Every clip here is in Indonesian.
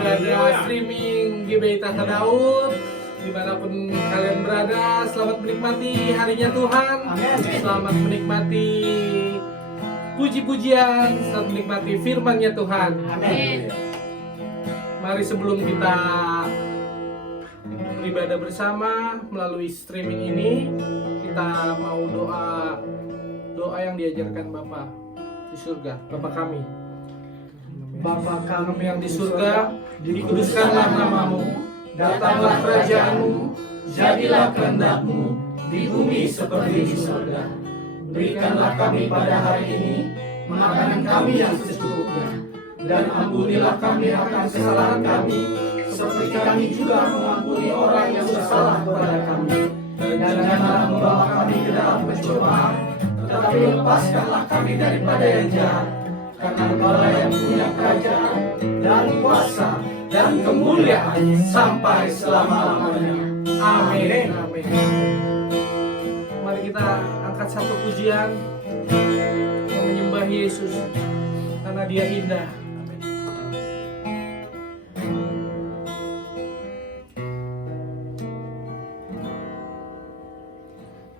berada streaming GBI Tata Daud, dimanapun kalian berada, selamat menikmati harinya Tuhan. Selamat menikmati puji-pujian, selamat menikmati firman-Nya Tuhan. Mari sebelum kita beribadah bersama melalui streaming ini, kita mau doa yang diajarkan Bapa di surga. Bapa kami, Bapa kami yang di surga, dikuduskanlah namamu, datanglah kerajaanmu, jadilah kehendak-mu di bumi seperti di surga. Berikanlah kami pada hari ini makanan kami yang secukupnya, dan ampunilah kami akan kesalahan kami, seperti kami juga mengampuni orang yang bersalah kepada kami. Dan janganlah membawa kami ke dalam pencobaan, tetapi lepaskanlah kami daripada yang jahat. Karena Engkau-lah yang punya kerajaan dan kuasa dan kemuliaan sampai selama-lamanya. Amin. Amin. Mari kita angkat satu pujian yang menyembah Yesus karena Dia indah.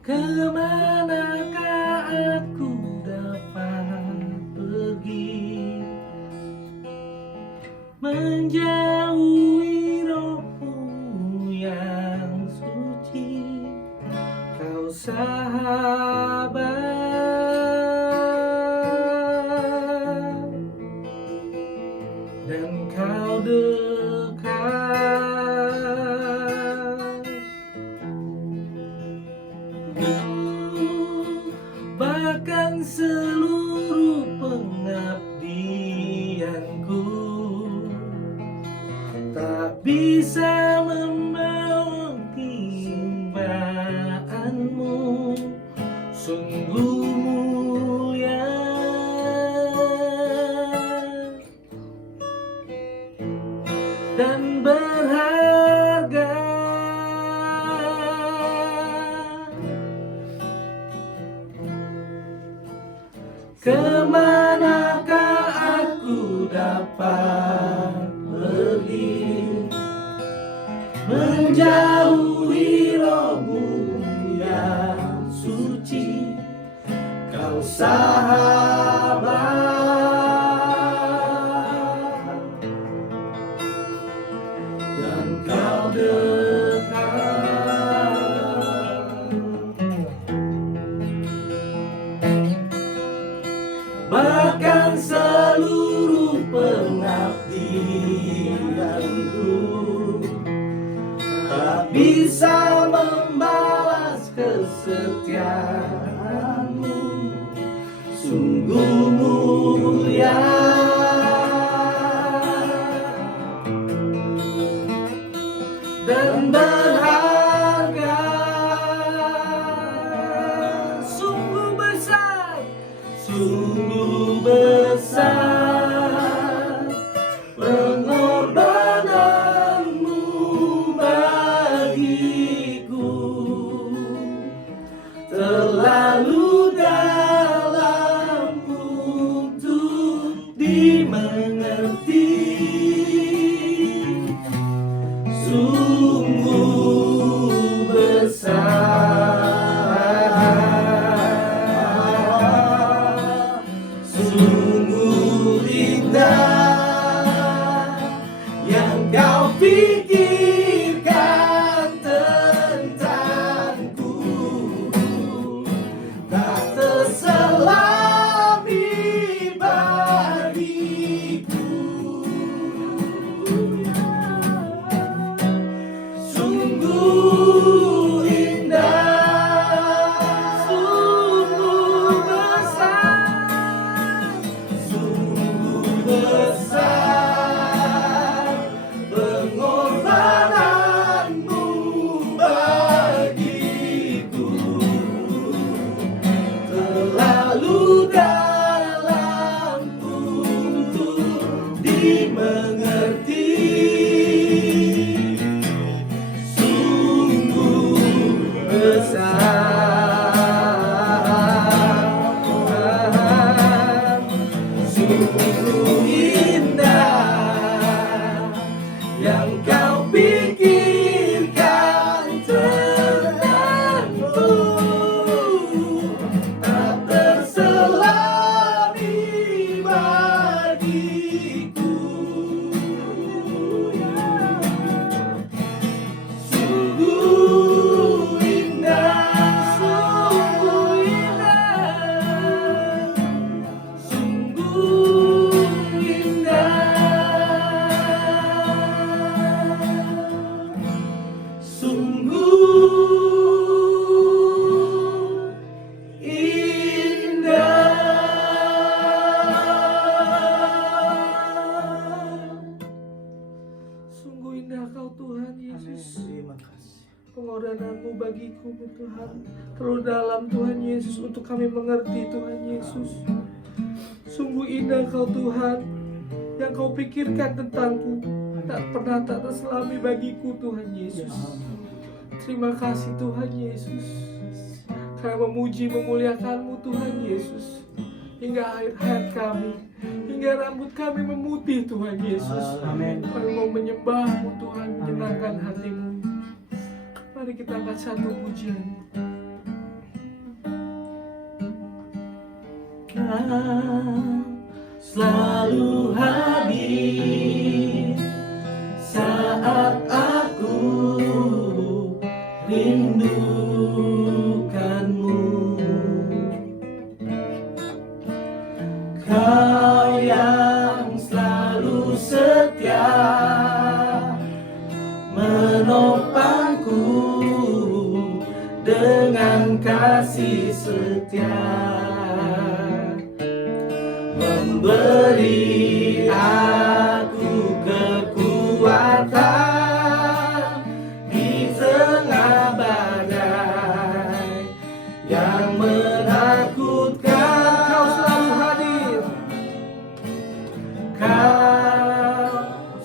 Kemanakah aku dapat pergi, menjauhi Roh-Mu yang suci, Kau sahabat dan Kau dekat. Bahkan seluruh pengabdianku tak bisa membawa keimbanganmu, sungguh mulia dan berharga. Kemanakah aku dapat pergi, menjauhi Roh-Mu yang suci, Kau sahabat dan Kau dekat. Bahkan seluruh pengabdianku tak bisa membalas kesetiaan-Mu, sungguh mulia dan berharga, sungguh besar, sungguh besar pengorbanan-Mu bagiku, terlalu dalam untuk dimengerti, sungguh Yesus. Terima kasih. Pengorbanan-Mu bagiku Tuhan terlalu dalam Tuhan Yesus untuk kami mengerti Tuhan Yesus. Sungguh indah Kau Tuhan, yang Kau pikirkan tentangku tak pernah tak terselami bagiku Tuhan Yesus. Terima kasih Tuhan Yesus. Kami memuji memuliakan-Mu Tuhan Yesus. Hingga akhir hayat kami, hingga rambut kami memutih Tuhan Yesus. Amin. Kami mau menyembah-Mu Tuhan, menyenangkan hati-Mu. Mari kita angkat satu pujian. Kau selalu hadir saat aku rindukanmu. Kau yang selalu setia menopangku dengan kasih setia, memberi aku kekuatan di tengah badai yang menakutkan. Kau selalu hadir. Kau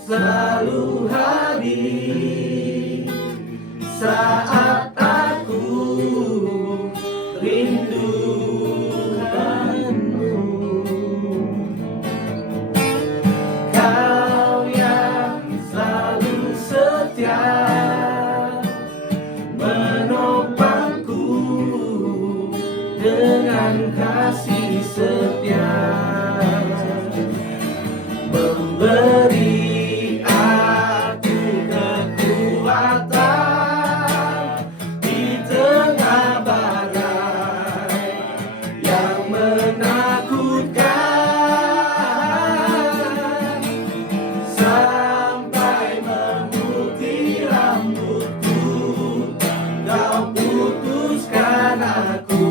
selalu hadir saat aku rindukanmu. Kau yang selalu setia menopangku dengan kasih setia, memberi aku kekuatan di tengah badai yang menakutkan, sampai memutih rambutku. Kau putuskan aku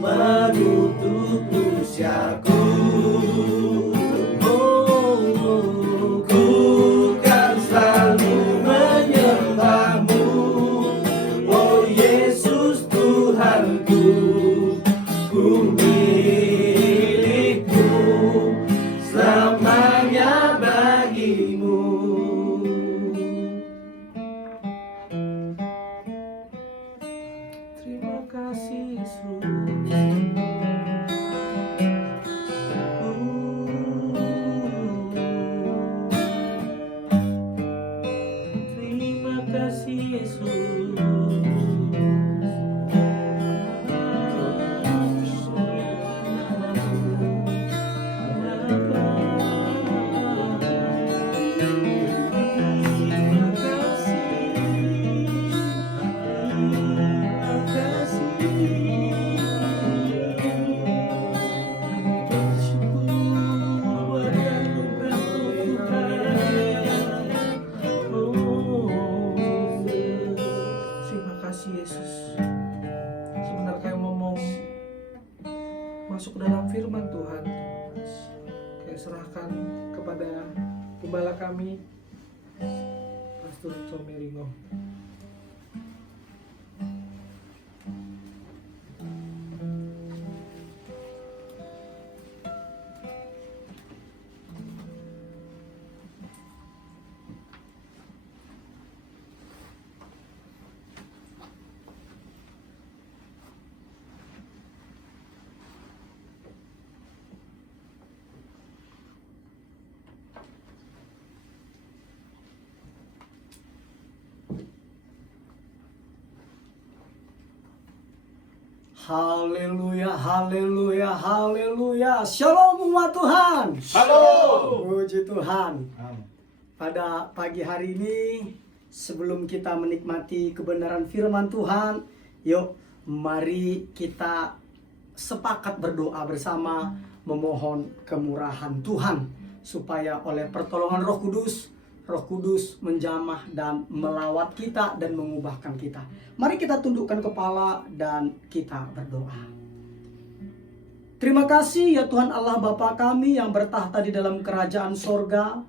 menutup usiaku. Ku kan selalu menyembah-Mu, oh Yesus Tuhanku. Ku milik-Mu, selamanya bagi-Mu. Terima kasih Yesus. Terima kasih Yesus. Terima kasih Yesus. Sebentar kami mau masuk dalam firman Tuhan. Kami serahkan kepada gembala kami, Pastor Tommy Ringo. Haleluya, haleluya, haleluya. Shalom umat Tuhan. Shalom. Puji Tuhan. Pada pagi hari ini, sebelum kita menikmati kebenaran firman Tuhan, yuk mari kita sepakat berdoa bersama, memohon kemurahan Tuhan supaya oleh pertolongan Roh Kudus menjamah dan melawat kita dan mengubahkan kita. Mari kita tundukkan kepala dan kita berdoa. Terima kasih ya Tuhan Allah Bapa kami yang bertahta di dalam kerajaan sorga.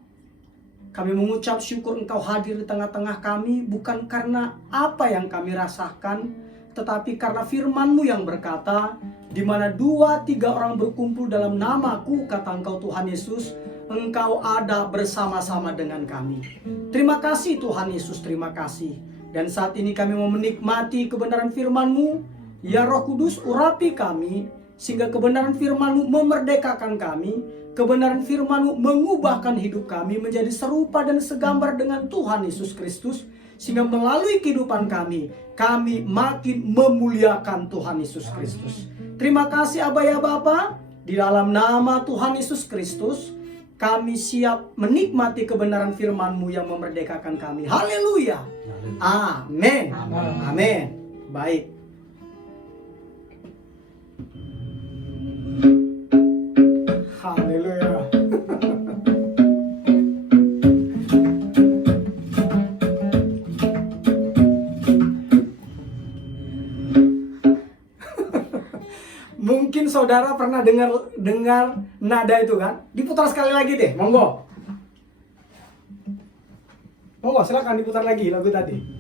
Kami mengucap syukur Engkau hadir di tengah-tengah kami, bukan karena apa yang kami rasakan, tetapi karena firman-Mu yang berkata, di mana 2-3 orang berkumpul dalam nama-Ku, kata Engkau Tuhan Yesus, Engkau ada bersama-sama dengan kami. Terima kasih Tuhan Yesus, terima kasih. Dan saat ini kami mau menikmati kebenaran firman-Mu. Ya Roh Kudus, urapi kami, sehingga kebenaran firman-Mu memerdekakan kami. Kebenaran firman-Mu mengubahkan hidup kami menjadi serupa dan segambar dengan Tuhan Yesus Kristus. Sehingga melalui kehidupan kami makin memuliakan Tuhan Yesus Kristus. Terima kasih Aba ya Bapa. Di dalam nama Tuhan Yesus Kristus, kami siap menikmati kebenaran firman-Mu yang memerdekakan kami. Haleluya. Amin. Amin. Baik. Haleluya. Mungkin saudara pernah dengar nada itu kan? Diputar sekali lagi deh, monggo. Monggo, silakan diputar lagi lagu tadi.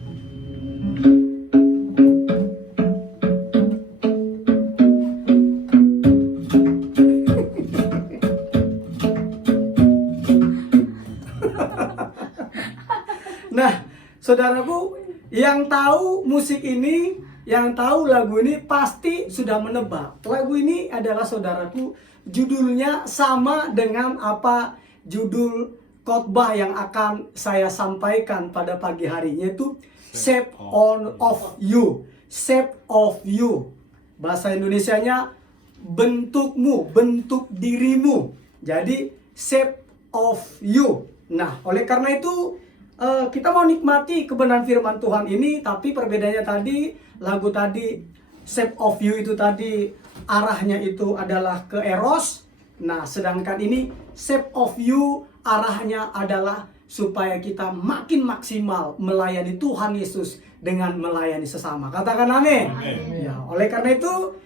Nah, saudaraku, yang tahu musik ini, yang tahu lagu ini pasti sudah menebak. Lagu ini adalah, saudaraku, judulnya sama dengan apa judul khotbah yang akan saya sampaikan pada pagi hari, yaitu Shape of You. Shape of You. Bahasa Indonesianya bentukmu, bentuk dirimu. Jadi shape of you. Nah, oleh karena itu kita mau nikmati kebenaran firman Tuhan ini, tapi perbedaannya tadi, lagu tadi Shape of You itu tadi arahnya itu adalah ke Eros. Nah, sedangkan ini Shape of You arahnya adalah supaya kita makin maksimal melayani Tuhan Yesus dengan melayani sesama. Katakan amin. Ya, oleh karena itu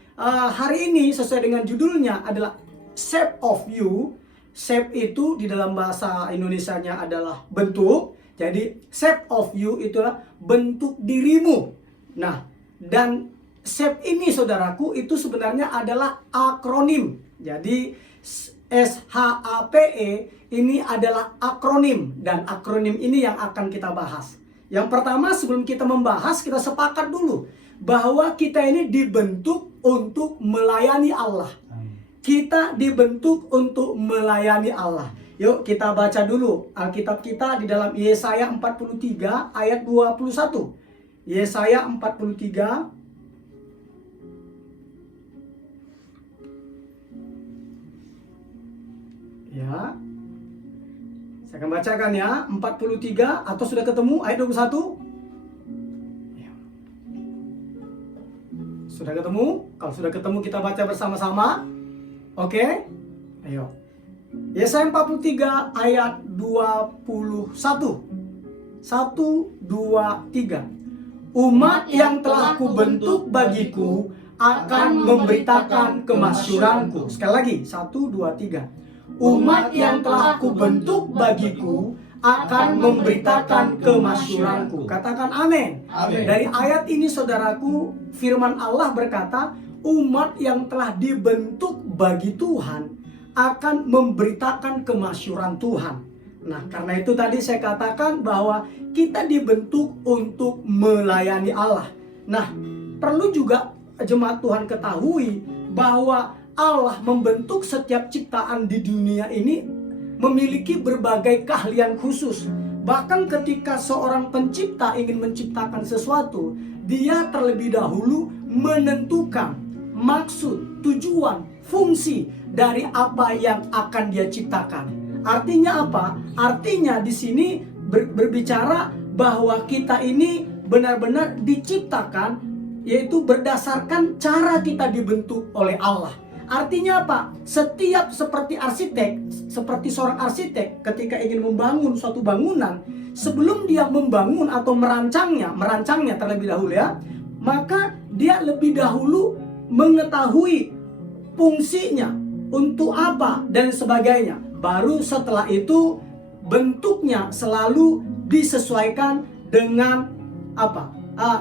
hari ini sesuai dengan judulnya adalah Shape of You. Shape itu di dalam bahasa Indonesianya adalah bentuk. Jadi shape of you itulah bentuk dirimu. Nah, dan shape ini saudaraku itu sebenarnya adalah akronim. Jadi SHAPE ini adalah akronim, dan akronim ini yang akan kita bahas. Yang pertama, sebelum kita membahas, kita sepakat dulu bahwa kita ini dibentuk untuk melayani Allah. Kita dibentuk untuk melayani Allah. Yuk kita baca dulu Alkitab kita di dalam Yesaya 43 ayat 21. Yesaya 43 ya. Saya akan bacakan ya, 43, atau sudah ketemu ayat 21? Ya. Sudah ketemu? Kalau sudah ketemu kita baca bersama-sama. Oke? Ayo. Yesaya 43 ayat 21. 1, 2, 3. Umat yang telah kubentuk bagiku akan memberitakan kemasyuranku. Sekali lagi, 1, 2, 3. Umat yang telah kubentuk bagiku akan memberitakan kemasyuranku. Katakan amin. Dari ayat ini saudaraku, firman Allah berkata, umat yang telah dibentuk bagi Tuhan akan memberitakan kemasyuran Tuhan. Nah, karena itu tadi saya katakan bahwa kita dibentuk untuk melayani Allah. Nah, perlu juga jemaat Tuhan ketahui bahwa Allah membentuk setiap ciptaan di dunia ini memiliki berbagai keahlian khusus. Bahkan ketika seorang pencipta ingin menciptakan sesuatu, dia terlebih dahulu menentukan maksud, tujuan, fungsi dari apa yang akan dia ciptakan. Artinya apa? Artinya di sini berbicara bahwa kita ini benar-benar diciptakan, yaitu berdasarkan cara kita dibentuk oleh Allah. Artinya apa? Setiap seperti seorang arsitek ketika ingin membangun suatu bangunan, sebelum dia membangun atau merancangnya terlebih dahulu ya, maka dia lebih dahulu mengetahui fungsinya, untuk apa dan sebagainya. Baru setelah itu bentuknya selalu disesuaikan dengan apa?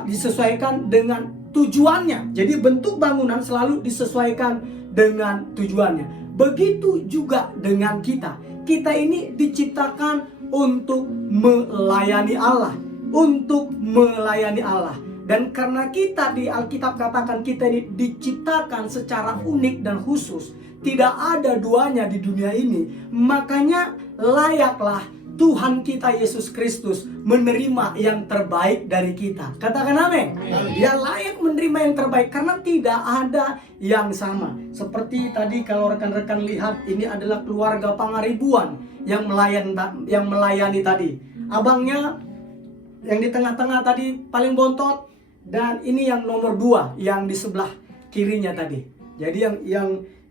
Disesuaikan dengan tujuannya. Jadi bentuk bangunan selalu disesuaikan dengan tujuannya. Begitu juga dengan kita. Kita ini diciptakan untuk melayani Allah, untuk melayani Allah. Dan karena kita di Alkitab katakan kita ini diciptakan secara unik dan khusus, tidak ada duanya di dunia ini, makanya layaklah Tuhan kita Yesus Kristus menerima yang terbaik dari kita. Katakan amin. Dia layak menerima yang terbaik karena tidak ada yang sama. Seperti tadi kalau rekan-rekan lihat, ini adalah keluarga Pangaribuan yang melayani tadi. Abangnya yang di tengah-tengah tadi paling bontot, dan ini yang nomor 2 yang di sebelah kirinya tadi. Jadi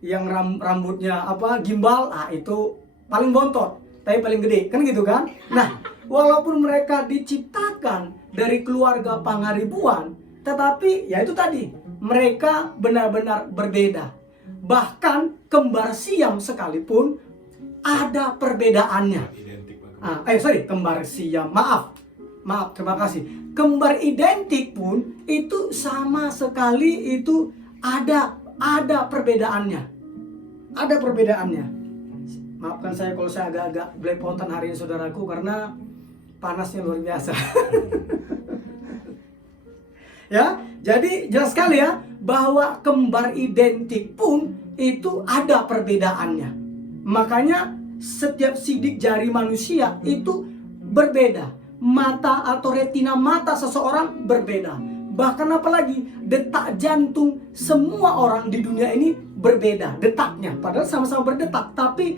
yang rambutnya gimbal, itu paling bontot, tapi paling gede, kan gitu kan? Nah, walaupun mereka diciptakan dari keluarga Pangaribuan, tetapi ya itu tadi, mereka benar-benar berbeda. Bahkan kembar siam sekalipun ada perbedaannya. Kembar siam, maaf, terima kasih. Kembar identik pun itu sama sekali itu ada perbedaannya. Ada perbedaannya. Maafkan saya kalau saya agak-agak belepotan hari ini saudaraku, karena panasnya luar biasa. Ya, jadi jelas sekali ya bahwa kembar identik pun itu ada perbedaannya. Makanya setiap sidik jari manusia itu berbeda. Mata atau retina mata seseorang berbeda. Bahkan apalagi detak jantung semua orang di dunia ini berbeda detaknya. Padahal sama-sama berdetak, tapi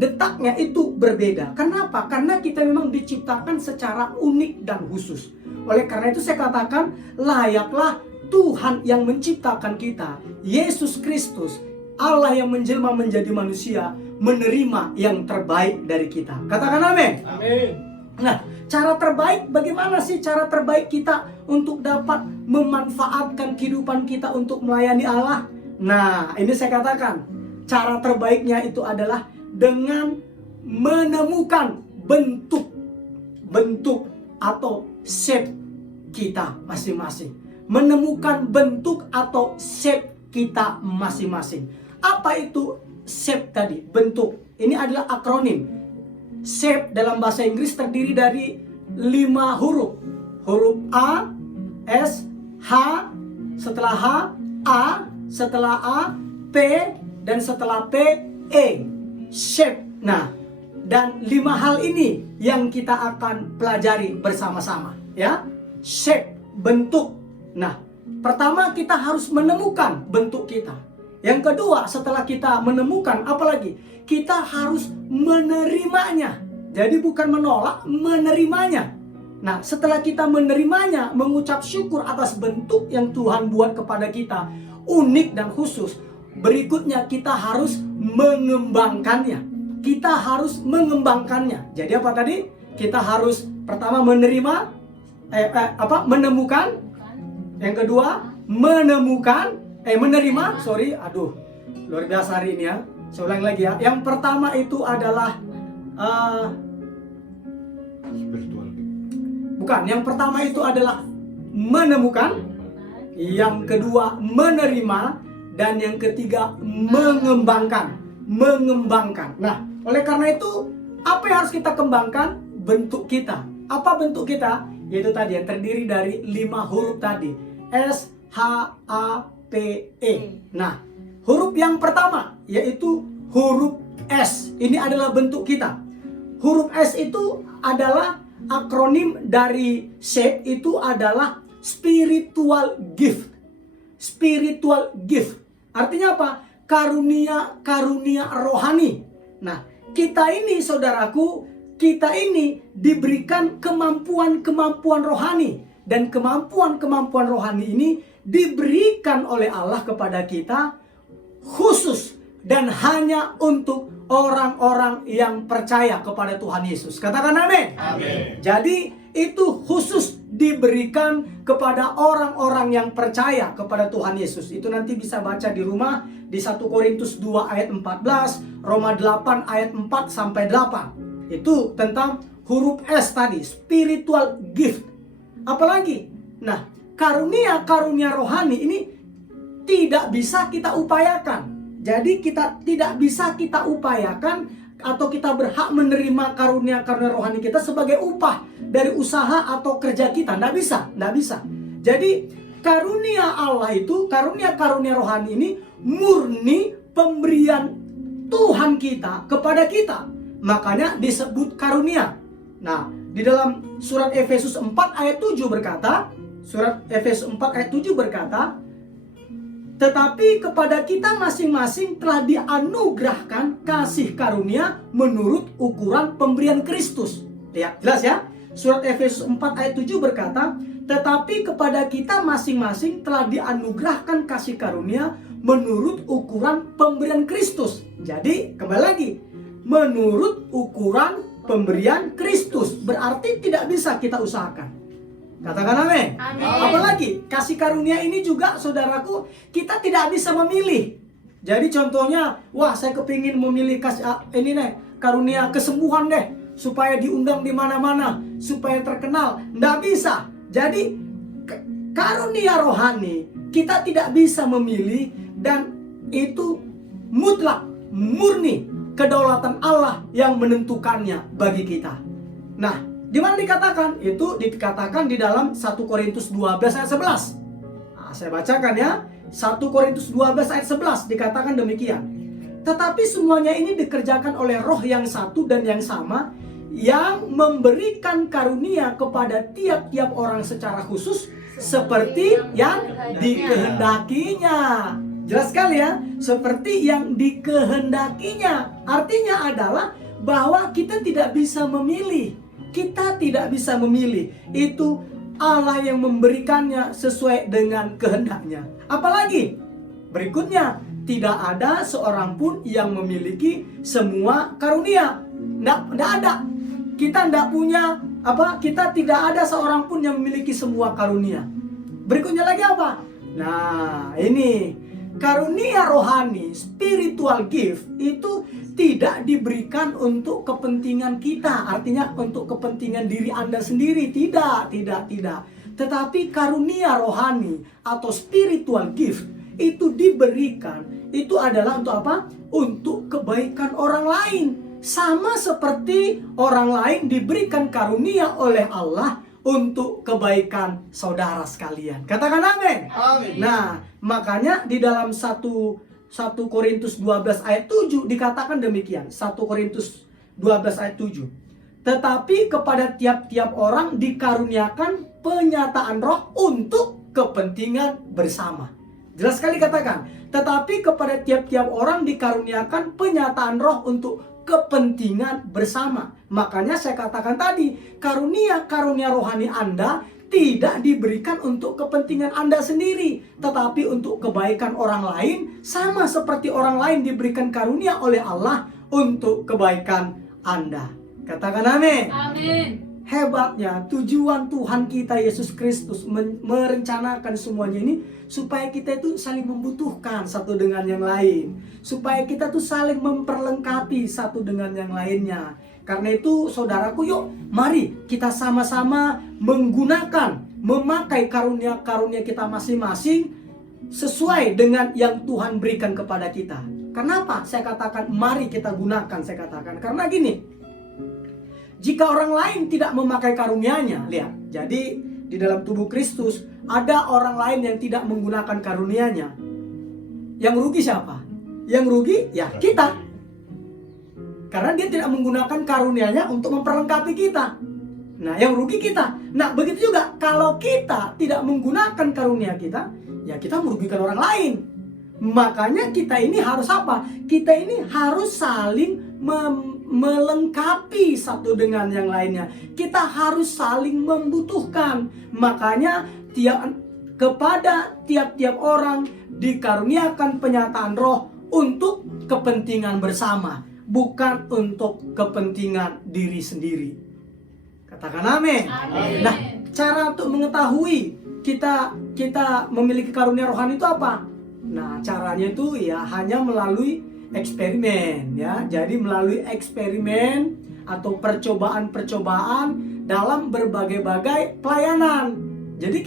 detaknya itu berbeda. Kenapa? Karena kita memang diciptakan secara unik dan khusus. Oleh karena itu saya katakan layaklah Tuhan yang menciptakan kita, Yesus Kristus, Allah yang menjelma menjadi manusia, menerima yang terbaik dari kita. Katakan amin. Amin. Nah, cara terbaik bagaimana sih cara terbaik kita untuk dapat memanfaatkan kehidupan kita untuk melayani Allah? Nah, ini saya katakan, cara terbaiknya itu adalah dengan menemukan bentuk atau shape kita masing-masing. Menemukan bentuk atau shape kita masing-masing. Apa itu shape tadi? Bentuk. Ini adalah akronim. Shape dalam bahasa Inggris terdiri dari 5 huruf. Huruf A, S, H, setelah H, A, setelah A, P, dan setelah P, E. Shape. Nah, dan 5 hal ini yang kita akan pelajari bersama-sama, ya. Shape, bentuk. Nah, pertama kita harus menemukan bentuk kita. Yang kedua, setelah kita menemukan, apalagi kita harus menerimanya. Jadi bukan menolak, menerimanya. Nah, setelah kita menerimanya, mengucap syukur atas bentuk yang Tuhan buat kepada kita, unik dan khusus. Berikutnya kita harus mengembangkannya. Kita harus mengembangkannya. Jadi apa tadi? Kita harus pertama menerima, menemukan. Yang kedua, menerima. Luar biasa hari ini ya. Saya ulang lagi ya. Yang pertama itu adalah yang pertama itu adalah menemukan. Yang kedua menerima, dan yang ketiga mengembangkan. Nah, oleh karena itu apa yang harus kita kembangkan? Bentuk kita. Apa bentuk kita? Yaitu tadi yang terdiri dari 5 huruf tadi. S, H, A, P, E. Nah, huruf yang pertama yaitu huruf S. Ini adalah bentuk kita. Huruf S itu adalah akronim dari shape, itu adalah spiritual gift. Spiritual gift. Artinya apa? Karunia rohani. Nah, kita ini saudaraku, kita ini diberikan kemampuan rohani. Dan kemampuan rohani ini diberikan oleh Allah kepada kita khusus dan hanya untuk orang-orang yang percaya kepada Tuhan Yesus. Katakan amin. Amin. Jadi itu khusus diberikan kepada orang-orang yang percaya kepada Tuhan Yesus. Itu nanti bisa baca di rumah di 1 Korintus 2 ayat 14, Roma 8 ayat 4 sampai 8. Itu tentang huruf S tadi, spiritual gift. Apalagi? Nah, karunia-karunia rohani ini tidak bisa kita upayakan. Jadi kita tidak bisa kita upayakan atau kita berhak menerima karunia-karunia rohani kita sebagai upah dari usaha atau kerja kita. Nggak bisa. Jadi karunia Allah itu, karunia-karunia rohani ini murni pemberian Tuhan kita kepada kita. Makanya disebut karunia. Nah, di dalam surat Efesus 4 ayat 7 berkata, tetapi kepada kita masing-masing telah dianugerahkan kasih karunia menurut ukuran pemberian Kristus. Lihat, jelas ya? Surat Efesus 4 ayat 7 berkata, tetapi kepada kita masing-masing telah dianugerahkan kasih karunia menurut ukuran pemberian Kristus. Jadi, kembali lagi, menurut ukuran pemberian Kristus. Berarti tidak bisa kita usahakan. Katakan amin. Apalagi kasih karunia ini juga, saudaraku, kita tidak bisa memilih. Jadi contohnya, wah saya kepingin memilih karunia kesembuhan deh, supaya diundang di mana-mana, supaya terkenal. Nggak bisa. Jadi karunia rohani kita tidak bisa memilih, dan itu mutlak, murni kedaulatan Allah yang menentukannya bagi kita. Nah, di mana dikatakan? Itu dikatakan di dalam 1 Korintus 12 ayat 11. Nah, saya bacakan ya. 1 Korintus 12 ayat 11 dikatakan demikian. Tetapi semuanya ini dikerjakan oleh Roh yang satu dan yang sama, yang memberikan karunia kepada tiap-tiap orang secara khusus seperti yang dikehendakinya. Jelas sekali ya, seperti yang dikehendakinya. Artinya adalah bahwa kita tidak bisa memilih. Kita tidak bisa memilih. Itu Allah yang memberikannya sesuai dengan kehendaknya. Apalagi berikutnya, tidak ada seorang pun yang memiliki semua karunia. Nggak ada. Kita nggak punya kita tidak ada seorang pun yang memiliki semua karunia. Berikutnya lagi apa? Nah, ini karunia rohani, spiritual gift itu tidak diberikan untuk kepentingan kita, artinya untuk kepentingan diri Anda sendiri, tidak. Tetapi karunia rohani atau spiritual gift itu diberikan, itu adalah untuk apa? Untuk kebaikan orang lain. Sama seperti orang lain diberikan karunia oleh Allah untuk kebaikan saudara sekalian. Katakan amin. Nah, makanya di dalam 1 Korintus 12 ayat 7 dikatakan demikian. 1 Korintus 12 ayat 7. Tetapi kepada tiap-tiap orang dikaruniakan penyataan roh untuk kepentingan bersama. Jelas sekali katakan. Tetapi kepada tiap-tiap orang dikaruniakan penyataan roh untuk kepentingan bersama. Makanya saya katakan tadi, karunia-karunia rohani Anda tidak diberikan untuk kepentingan Anda sendiri, tetapi untuk kebaikan orang lain, sama seperti orang lain diberikan karunia oleh Allah untuk kebaikan Anda. Katakan amin. Amin. Hebatnya tujuan Tuhan kita Yesus Kristus merencanakan semuanya ini supaya kita itu saling membutuhkan satu dengan yang lain, supaya kita tuh saling memperlengkapi satu dengan yang lainnya. Karena itu saudaraku, yuk mari kita sama-sama memakai karunia-karunia kita masing-masing sesuai dengan yang Tuhan berikan kepada kita. Kenapa saya katakan mari kita gunakan? Saya katakan karena gini, jika orang lain tidak memakai karunia-Nya, lihat, jadi di dalam tubuh Kristus ada orang lain yang tidak menggunakan karunia-Nya. Yang rugi siapa? Yang rugi ya kita. Karena dia tidak menggunakan karunia-Nya untuk memperlengkapi kita. Nah, yang rugi kita. Nah, begitu juga kalau kita tidak menggunakan karunia kita, ya kita merugikan orang lain. Makanya kita ini harus apa? Kita ini harus saling melengkapi satu dengan yang lainnya. Kita harus saling membutuhkan. Makanya kepada tiap-tiap orang dikaruniakan penyataan roh untuk kepentingan bersama, bukan untuk kepentingan diri sendiri. Katakan amin. Nah, cara untuk mengetahui kita memiliki karunia rohani itu apa? Nah, caranya itu ya hanya melalui eksperimen ya. Jadi melalui eksperimen atau percobaan-percobaan dalam berbagai-bagai pelayanan. Jadi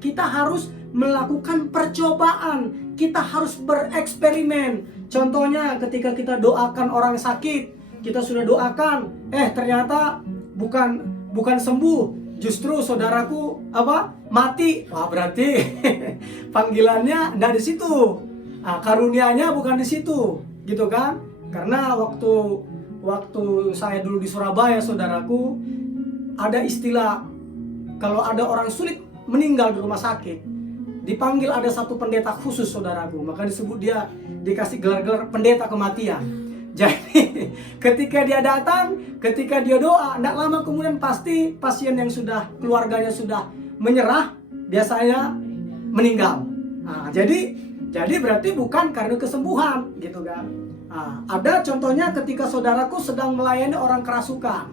kita harus melakukan percobaan, kita harus bereksperimen. Contohnya ketika kita doakan orang sakit, kita sudah doakan, ternyata bukan sembuh. Justru saudaraku mati. Wah, berarti panggilannya enggak di situ. Karunianya bukan di situ, gitu kan? Karena waktu saya dulu di Surabaya, saudaraku, ada istilah kalau ada orang sulit meninggal di rumah sakit, dipanggil ada satu pendeta khusus, saudaraku. Maka disebut dia dikasih gelar-gelar pendeta kematian. Jadi ketika dia datang, ketika dia doa, tidak lama kemudian pasti pasien yang keluarganya sudah menyerah, biasanya meninggal. Jadi berarti bukan karena kesembuhan, gitu kan? Ada contohnya ketika saudaraku sedang melayani orang kerasukan.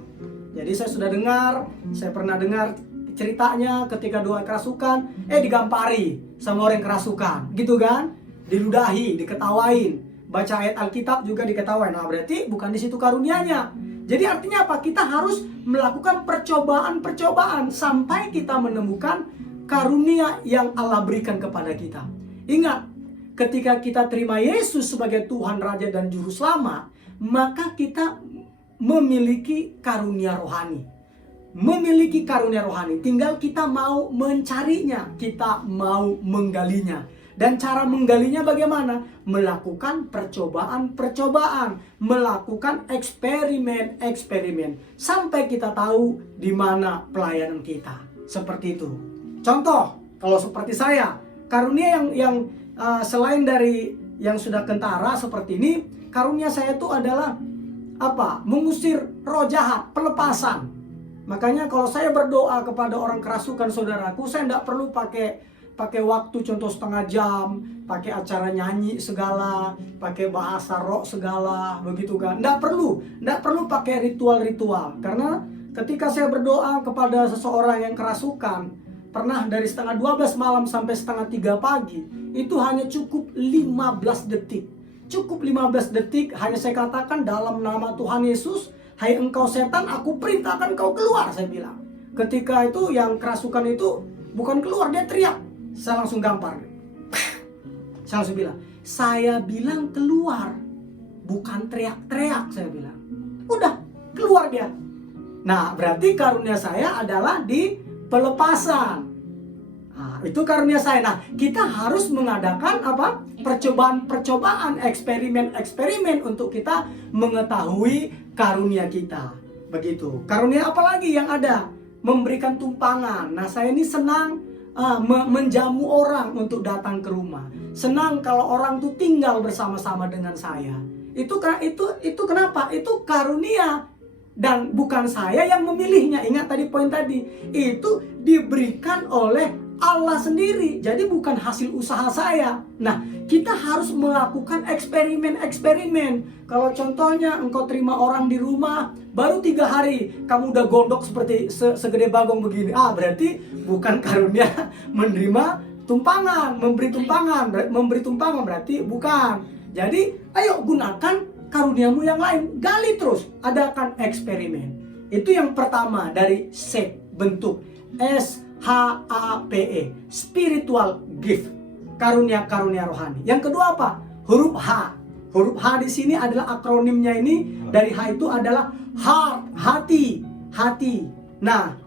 Jadi saya pernah dengar ceritanya ketika doa kerasukan, digampari sama orang kerasukan, gitu kan? Diludahi, diketawain. Baca ayat Alkitab juga diketawain. Nah, berarti bukan di situ karunianya. Jadi artinya apa? Kita harus melakukan percobaan-percobaan sampai kita menemukan karunia yang Allah berikan kepada kita. Ingat, ketika kita terima Yesus sebagai Tuhan, Raja, dan Juru Selamat, maka kita memiliki karunia rohani. Memiliki karunia rohani. Tinggal kita mau mencarinya, kita mau menggalinya. Dan cara menggalinya bagaimana? Melakukan percobaan-percobaan, melakukan eksperimen-eksperimen sampai kita tahu di mana pelayanan kita. Seperti itu. Contoh, kalau seperti saya, karunia yang selain dari yang sudah kentara seperti ini, karunia saya itu adalah mengusir roh jahat, pelepasan. Makanya kalau saya berdoa kepada orang kerasukan, saudaraku, saya tidak perlu pakai waktu contoh setengah jam, pakai acara nyanyi segala, pakai bahasa roh segala, begitu kan? Nggak perlu pakai ritual-ritual. Karena ketika saya berdoa kepada seseorang yang kerasukan, pernah dari setengah 12 malam sampai setengah 3 pagi, itu hanya cukup 15 detik. Cukup 15 detik, hanya saya katakan dalam nama Tuhan Yesus, hai engkau setan, aku perintahkan kau keluar, saya bilang. Ketika itu yang kerasukan itu bukan keluar, dia teriak. Saya langsung gampar. Saya langsung bilang, saya bilang keluar, bukan teriak-teriak, saya bilang. Udah, keluar dia. Nah, berarti karunia saya adalah di pelepasan. Itu karunia saya. Nah, kita harus mengadakan percobaan-percobaan, eksperimen-eksperimen untuk kita mengetahui karunia kita. Begitu. Karunia apa lagi yang ada? Memberikan tumpangan. Nah, saya ini senang menjamu orang untuk datang ke rumah. Senang kalau orang tuh tinggal bersama-sama dengan saya. Itu kenapa? Itu karunia. Dan bukan saya yang memilihnya. Ingat tadi poin tadi. Itu diberikan oleh Allah sendiri. Jadi bukan hasil usaha saya. Nah, kita harus melakukan eksperimen-eksperimen. Kalau contohnya engkau terima orang di rumah, baru 3 hari kamu udah gondok seperti segede bagong begini. Berarti bukan karunia menerima tumpangan, memberi tumpangan berarti bukan. Jadi ayo gunakan karuniamu yang lain, gali terus, adakan eksperimen. Itu yang pertama dari shape, bentuk, SHAPE, spiritual gift, karunia-karunia rohani. Yang kedua apa? Huruf H. Huruf H di sini adalah akronimnya ini, dari H itu adalah heart, hati. Nah,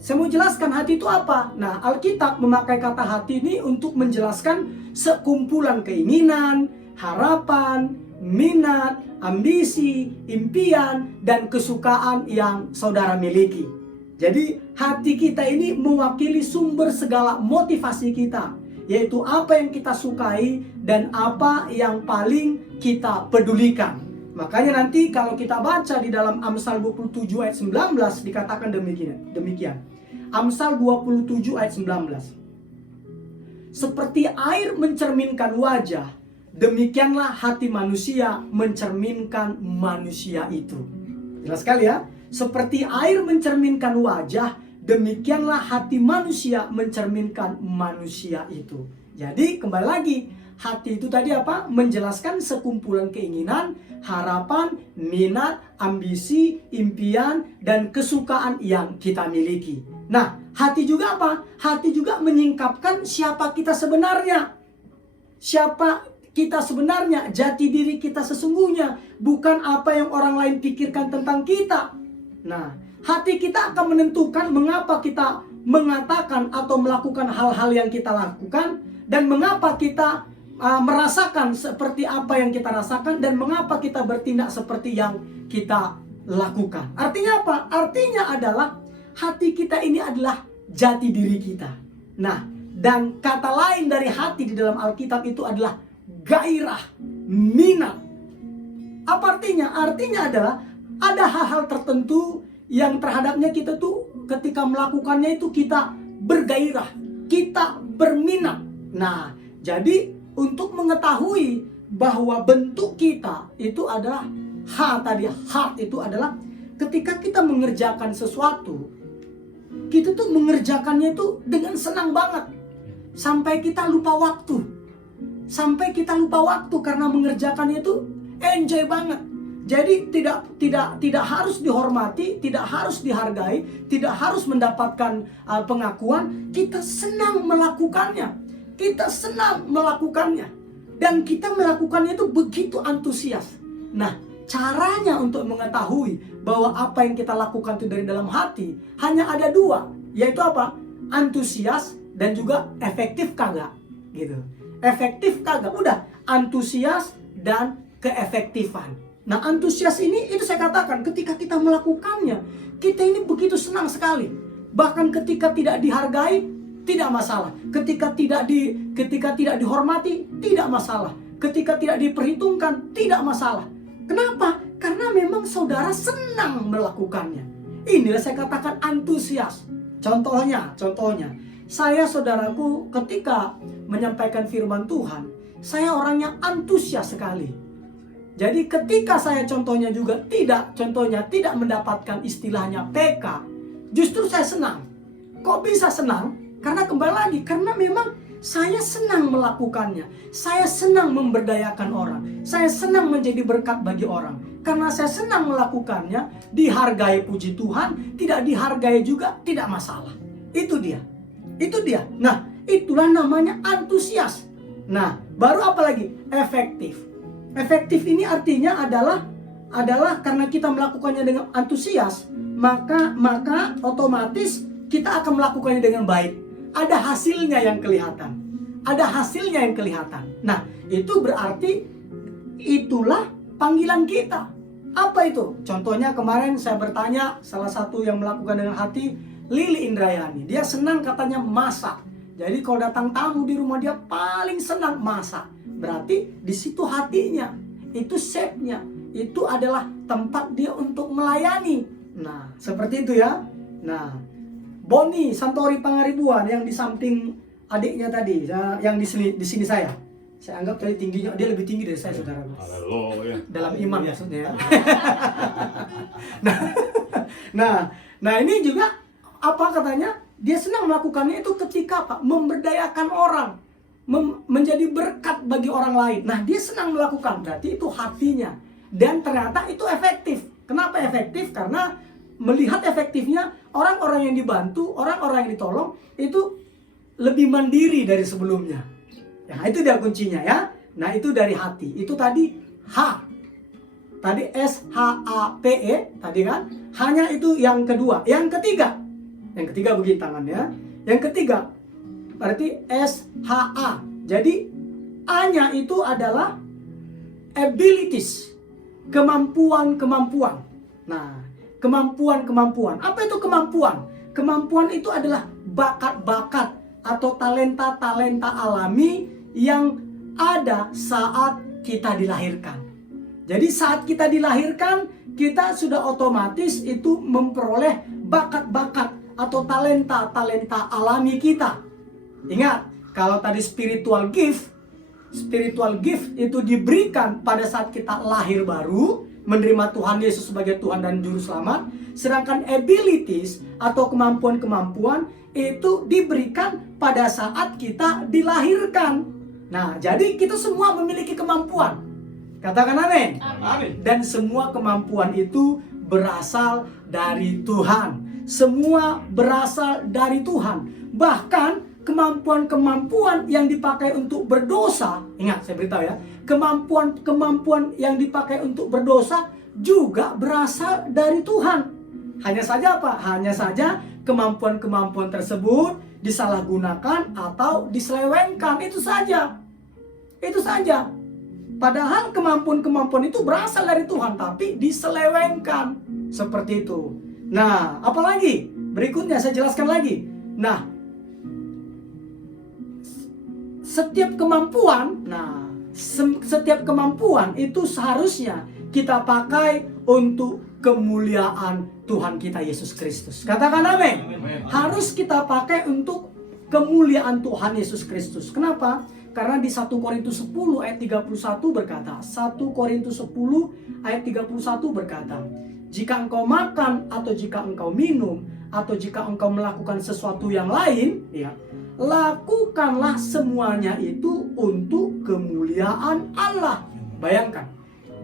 saya mau jelaskan hati itu apa? Nah, Alkitab memakai kata hati ini untuk menjelaskan sekumpulan keinginan, harapan, minat, ambisi, impian, dan kesukaan yang saudara miliki. Jadi hati kita ini mewakili sumber segala motivasi kita, yaitu apa yang kita sukai dan apa yang paling kita pedulikan. Makanya nanti kalau kita baca di dalam Amsal 27 ayat 19 dikatakan demikian. Amsal 27 ayat 19. Seperti air mencerminkan wajah, demikianlah hati manusia mencerminkan manusia itu. Jelas sekali ya. Seperti air mencerminkan wajah, demikianlah hati manusia mencerminkan manusia itu. Jadi kembali lagi, hati itu tadi apa? Menjelaskan sekumpulan keinginan, harapan, minat, ambisi, impian, dan kesukaan yang kita miliki. Nah, hati juga apa? Hati juga menyingkapkan siapa kita sebenarnya. Siapa kita sebenarnya, jati diri kita sesungguhnya, bukan apa yang orang lain pikirkan tentang kita. Nah, hati kita akan menentukan mengapa kita mengatakan atau melakukan hal-hal yang kita lakukan, dan mengapa kita merasakan seperti apa yang kita rasakan, dan mengapa kita bertindak seperti yang kita lakukan. Artinya apa? Artinya adalah hati kita ini adalah jati diri kita. Nah, dan kata lain dari hati di dalam Alkitab itu adalah gairah, minat. Apa artinya? Artinya adalah ada hal-hal tertentu yang terhadapnya kita tuh ketika melakukannya itu kita bergairah, kita berminat. Nah, jadi untuk mengetahui bahwa bentuk kita itu adalah heart itu adalah ketika kita mengerjakan sesuatu, kita tuh mengerjakannya itu dengan senang banget. Sampai kita lupa waktu. Sampai kita lupa waktu karena mengerjakannya itu enjoy banget. Jadi tidak harus dihormati, tidak harus dihargai, tidak harus mendapatkan pengakuan. Kita senang melakukannya. Kita senang melakukannya. Dan kita melakukannya itu begitu antusias. Nah, caranya untuk mengetahui bahwa apa yang kita lakukan itu dari dalam hati hanya ada dua, yaitu apa? Antusias dan juga efektif kagak, gitu. Efektif kagak, udah antusias dan keefektifan. Nah, antusias ini itu saya katakan ketika kita melakukannya, kita ini begitu senang sekali. Bahkan ketika tidak dihargai, tidak masalah. Ketika tidak dihormati, tidak masalah. Ketika tidak diperhitungkan, tidak masalah. Kenapa? Karena memang saudara senang melakukannya. Inilah saya katakan antusias. Contohnya, saya saudaraku ketika menyampaikan firman Tuhan, saya orangnya antusias sekali. Jadi ketika saya contohnya tidak mendapatkan istilahnya PK, justru saya senang. Kok bisa senang? Karena kembali lagi, karena memang saya senang melakukannya. Saya senang memberdayakan orang. Saya senang menjadi berkat bagi orang. Karena saya senang melakukannya, dihargai puji Tuhan, tidak dihargai juga tidak masalah. Itu dia. Nah, itulah namanya antusias. Nah, baru apa lagi? Efektif. Efektif ini artinya adalah karena kita melakukannya dengan antusias, maka otomatis kita akan melakukannya dengan baik. Ada hasilnya yang kelihatan. Nah, itu berarti itulah panggilan kita. Apa itu? Contohnya kemarin saya bertanya salah satu yang melakukan dengan hati, Lili Indrayani. Dia senang katanya masak. Jadi kalau datang tamu di rumah dia paling senang masak. Berarti di situ hatinya, itu shape-nya, itu adalah tempat dia untuk melayani. Nah, seperti itu ya. Nah, Boni Santori Pangaribuan yang di samping adiknya tadi, yang di sini saya anggap tadi tingginya dia lebih tinggi dari saya, saudara. Haleluya. Dalam iman maksudnya. nah ini juga apa katanya? Dia senang melakukannya itu ketika apa? Memberdayakan orang, menjadi berkat bagi orang lain. Nah, dia senang melakukan, berarti itu hatinya. Dan ternyata itu efektif. Kenapa efektif? Karena melihat efektifnya orang-orang yang dibantu, orang-orang yang ditolong itu lebih mandiri dari sebelumnya. Ya, itu dia kuncinya ya. Nah, itu dari hati. Itu tadi H. Tadi SHAPE tadi kan. Hanya itu yang kedua. Yang ketiga begini tangannya. Yang ketiga berarti SHA. Jadi A-nya itu adalah abilities, kemampuan. Nah, kemampuan. Apa itu kemampuan? Kemampuan itu adalah bakat-bakat atau talenta-talenta alami yang ada saat kita dilahirkan. Jadi saat kita dilahirkan, kita sudah otomatis itu memperoleh bakat-bakat atau talenta-talenta alami kita. Ingat, kalau tadi spiritual gift itu diberikan pada saat kita lahir baru, menerima Tuhan Yesus sebagai Tuhan dan Juru Selamat. Sedangkan abilities atau kemampuan-kemampuan itu diberikan pada saat kita dilahirkan. Nah, jadi kita semua memiliki kemampuan. Katakan amin. Amin. Dan semua kemampuan itu berasal dari Tuhan. Semua berasal dari Tuhan. Bahkan kemampuan-kemampuan yang dipakai untuk berdosa, ingat saya beritahu ya, kemampuan-kemampuan yang dipakai untuk berdosa juga berasal dari Tuhan. Hanya saja apa? Hanya saja kemampuan-kemampuan tersebut disalahgunakan atau diselewengkan. Itu saja. Itu saja. Padahal kemampuan-kemampuan itu berasal dari Tuhan, tapi diselewengkan. Seperti itu. Nah, apalagi? Berikutnya saya jelaskan lagi. Nah, setiap kemampuan itu seharusnya kita pakai untuk kemuliaan Tuhan kita Yesus Kristus. Katakan amin. Harus kita pakai untuk kemuliaan Tuhan Yesus Kristus. Kenapa? Karena di 1 Korintus 10 ayat 31 berkata, 1 Korintus 10 ayat 31 berkata, jika engkau makan atau jika engkau minum atau jika engkau melakukan sesuatu yang lain, ya, lakukanlah semuanya itu untuk kemuliaan Allah. Bayangkan,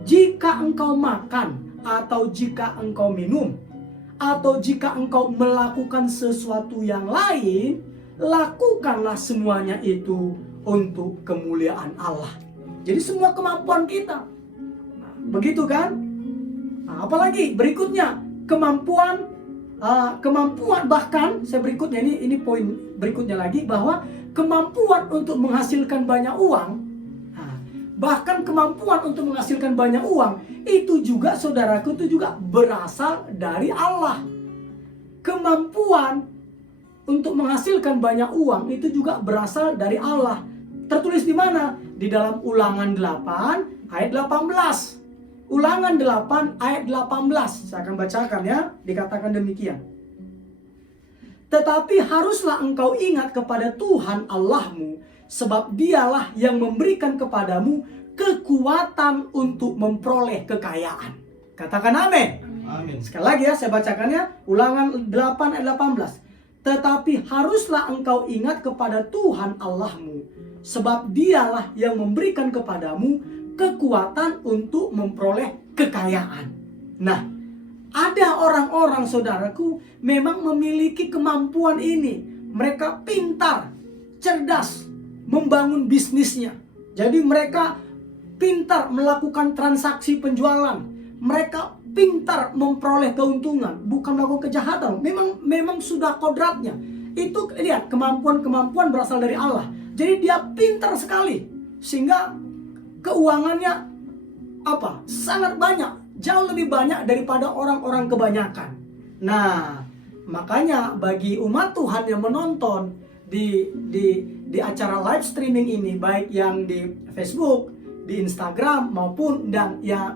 jika engkau makan atau jika engkau minum atau jika engkau melakukan sesuatu yang lain, lakukanlah semuanya itu untuk kemuliaan Allah. Jadi semua kemampuan kita. Nah, begitu kan? Nah, apalagi berikutnya kemampuan bahkan saya berikutnya ini poin berikutnya lagi, bahwa kemampuan untuk menghasilkan banyak uang, bahkan kemampuan untuk menghasilkan banyak uang itu juga, saudaraku, itu juga berasal dari Allah. Kemampuan untuk menghasilkan banyak uang itu juga berasal dari Allah. Tertulis di mana? Di dalam Ulangan 8 ayat 18. Ulangan 8 ayat 18. Saya akan bacakan ya. Dikatakan demikian. Tetapi haruslah engkau ingat kepada Tuhan Allahmu, sebab dialah yang memberikan kepadamu kekuatan untuk memperoleh kekayaan. Katakan amin. Amin. Sekali lagi ya, saya bacakannya. Ulangan 8 ayat 18. Tetapi haruslah engkau ingat kepada Tuhan Allahmu, sebab dialah yang memberikan kepadamu kekuatan untuk memperoleh kekayaan. Nah, ada orang-orang, saudaraku, memang memiliki kemampuan ini. Mereka pintar, cerdas, membangun bisnisnya. Jadi mereka pintar melakukan transaksi penjualan. Mereka pintar memperoleh keuntungan, bukan melakukan kejahatan. Memang sudah kodratnya. Itu lihat, kemampuan-kemampuan berasal dari Allah. Jadi dia pintar sekali, sehingga keuangannya sangat banyak, jauh lebih banyak daripada orang-orang kebanyakan. Nah, makanya bagi umat Tuhan yang menonton di acara live streaming ini, baik yang di Facebook, di Instagram maupun dan ya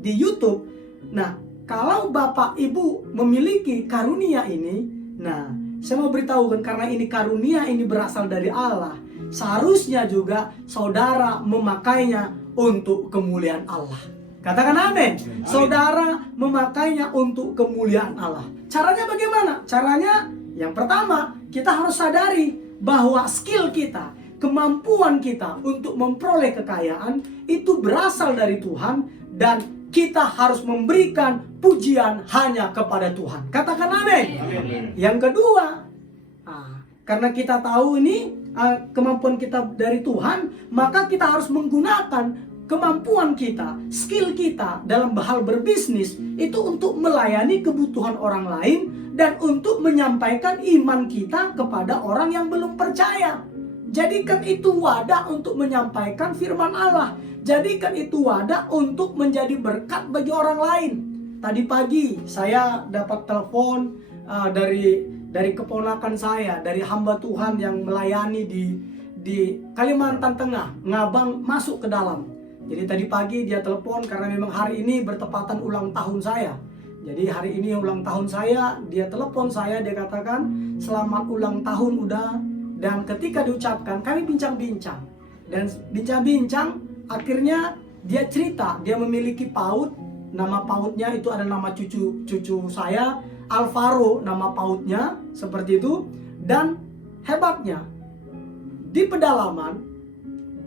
di YouTube. Nah, kalau Bapak Ibu memiliki karunia ini, nah, saya mau beritahukan, karena ini karunia ini berasal dari Allah, seharusnya juga saudara memakainya untuk kemuliaan Allah. Katakan amin. Saudara memakainya untuk kemuliaan Allah. Caranya bagaimana? Caranya yang pertama, kita harus sadari bahwa skill kita, kemampuan kita untuk memperoleh kekayaan itu berasal dari Tuhan, dan kita harus memberikan pujian hanya kepada Tuhan. Katakan amin. Yang kedua, karena kita tahu ini kemampuan kita dari Tuhan, maka kita harus menggunakan kemampuan kita, skill kita dalam hal berbisnis itu untuk melayani kebutuhan orang lain dan untuk menyampaikan iman kita kepada orang yang belum percaya. Jadikan itu wadah untuk menyampaikan firman Allah. Jadikan itu wadah untuk menjadi berkat bagi orang lain. Tadi pagi saya dapat telepon dari keponakan saya, dari hamba Tuhan yang melayani di Kalimantan Tengah, Ngabang masuk ke dalam. Jadi tadi pagi dia telepon karena memang hari ini bertepatan ulang tahun saya. Jadi hari ini ulang tahun saya, dia telepon saya, dia katakan selamat ulang tahun udah. Dan ketika diucapkan, kami bincang-bincang. Dan bincang-bincang, akhirnya dia cerita dia memiliki PAUD nama PAUD-nya itu ada nama cucu saya, Alvaro nama PAUD-nya, seperti itu. Dan hebatnya, di pedalaman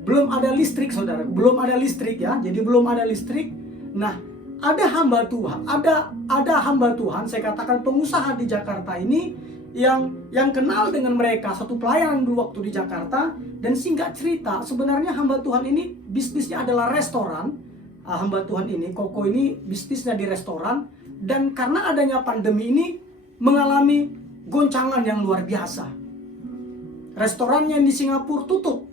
belum ada listrik, saudara, belum ada listrik ya, jadi belum ada listrik. Nah, ada hamba Tuhan, ada hamba Tuhan, saya katakan pengusaha di Jakarta ini yang kenal dengan mereka, satu pelayanan dulu waktu di Jakarta. Dan singkat cerita, sebenarnya hamba Tuhan ini bisnisnya adalah restoran. Hamba Tuhan ini, Koko ini bisnisnya di restoran. Dan karena adanya pandemi ini mengalami goncangan yang luar biasa. Restorannya di Singapura tutup,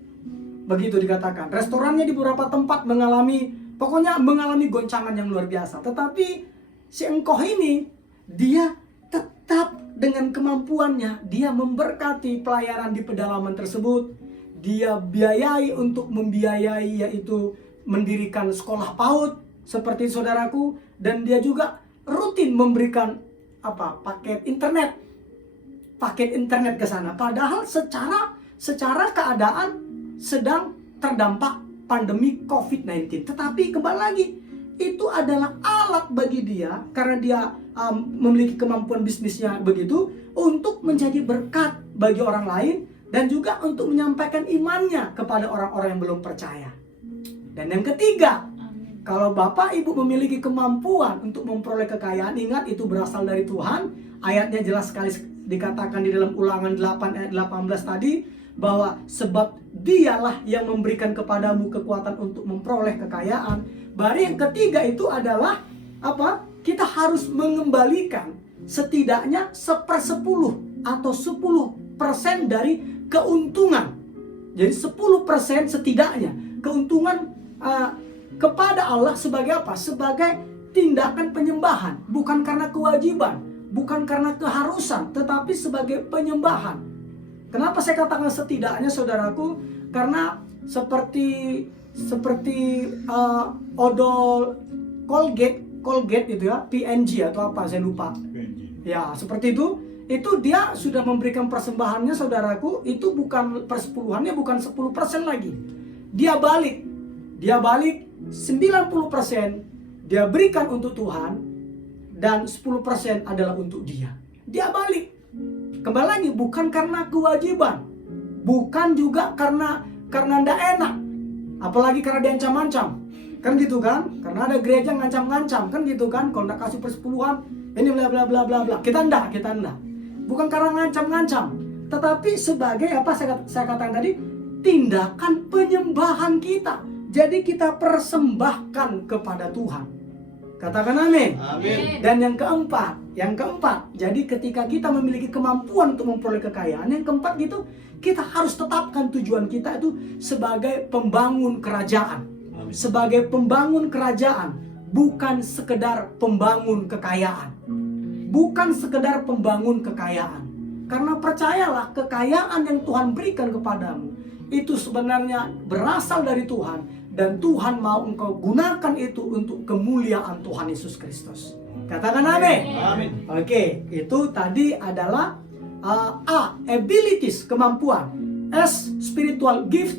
begitu dikatakan. Restorannya di beberapa tempat mengalami goncangan yang luar biasa. Tetapi si engkoh ini, dia tetap dengan kemampuannya, dia memberkati pelayanan di pedalaman tersebut. Dia biayai untuk membiayai, yaitu mendirikan sekolah PAUD seperti saudaraku. Dan dia juga rutin memberikan paket internet ke sana. Padahal secara keadaan sedang terdampak pandemi COVID-19. Tetapi kembali lagi, itu adalah alat bagi dia, karena dia memiliki kemampuan bisnisnya begitu, untuk menjadi berkat bagi orang lain, dan juga untuk menyampaikan imannya kepada orang-orang yang belum percaya. Dan yang ketiga, kalau Bapak Ibu memiliki kemampuan untuk memperoleh kekayaan, ingat itu berasal dari Tuhan. Ayatnya jelas sekali dikatakan di dalam Ulangan 8 ayat 18 tadi, bahwa sebab dialah yang memberikan kepadamu kekuatan untuk memperoleh kekayaan. Baru yang ketiga itu adalah kita harus mengembalikan setidaknya 1/10 atau 10% dari keuntungan. Jadi 10% setidaknya keuntungan kepada Allah sebagai apa? Sebagai tindakan penyembahan, bukan karena kewajiban, bukan karena keharusan, tetapi sebagai penyembahan. Kenapa saya katakan setidaknya, saudaraku? Karena seperti odol Colgate itu ya, PNG atau apa saya lupa. Ya, seperti itu dia sudah memberikan persembahannya, saudaraku, itu bukan persepuluhannya, bukan 10% lagi. Dia balik 90% dia berikan untuk Tuhan, dan 10% adalah untuk dia. Dia balik. Kembali lagi, bukan karena kewajiban, bukan juga karena ndak enak, apalagi karena diancam-ancam, kan gitu kan? Karena ada gereja ngancam-ngancam, kan gitu kan? Kalau ndak kasih persepuluhan, ini bla bla bla bla bla. Kita ndak. Bukan karena ngancam-ngancam, tetapi sebagai saya katakan tadi, tindakan penyembahan kita. Jadi kita persembahkan kepada Tuhan. Katakan amin. Amin. Dan yang keempat, jadi ketika kita memiliki kemampuan untuk memperoleh kekayaan, yang keempat gitu, kita harus tetapkan tujuan kita itu sebagai pembangun kerajaan. Amin. Sebagai pembangun kerajaan, bukan sekedar pembangun kekayaan. Bukan sekedar pembangun kekayaan. Karena percayalah, kekayaan yang Tuhan berikan kepadamu itu sebenarnya berasal dari Tuhan. Dan Tuhan mau engkau gunakan itu untuk kemuliaan Tuhan Yesus Kristus. Katakan amin. Amin. Oke, itu tadi adalah A, abilities, kemampuan. S, spiritual gift.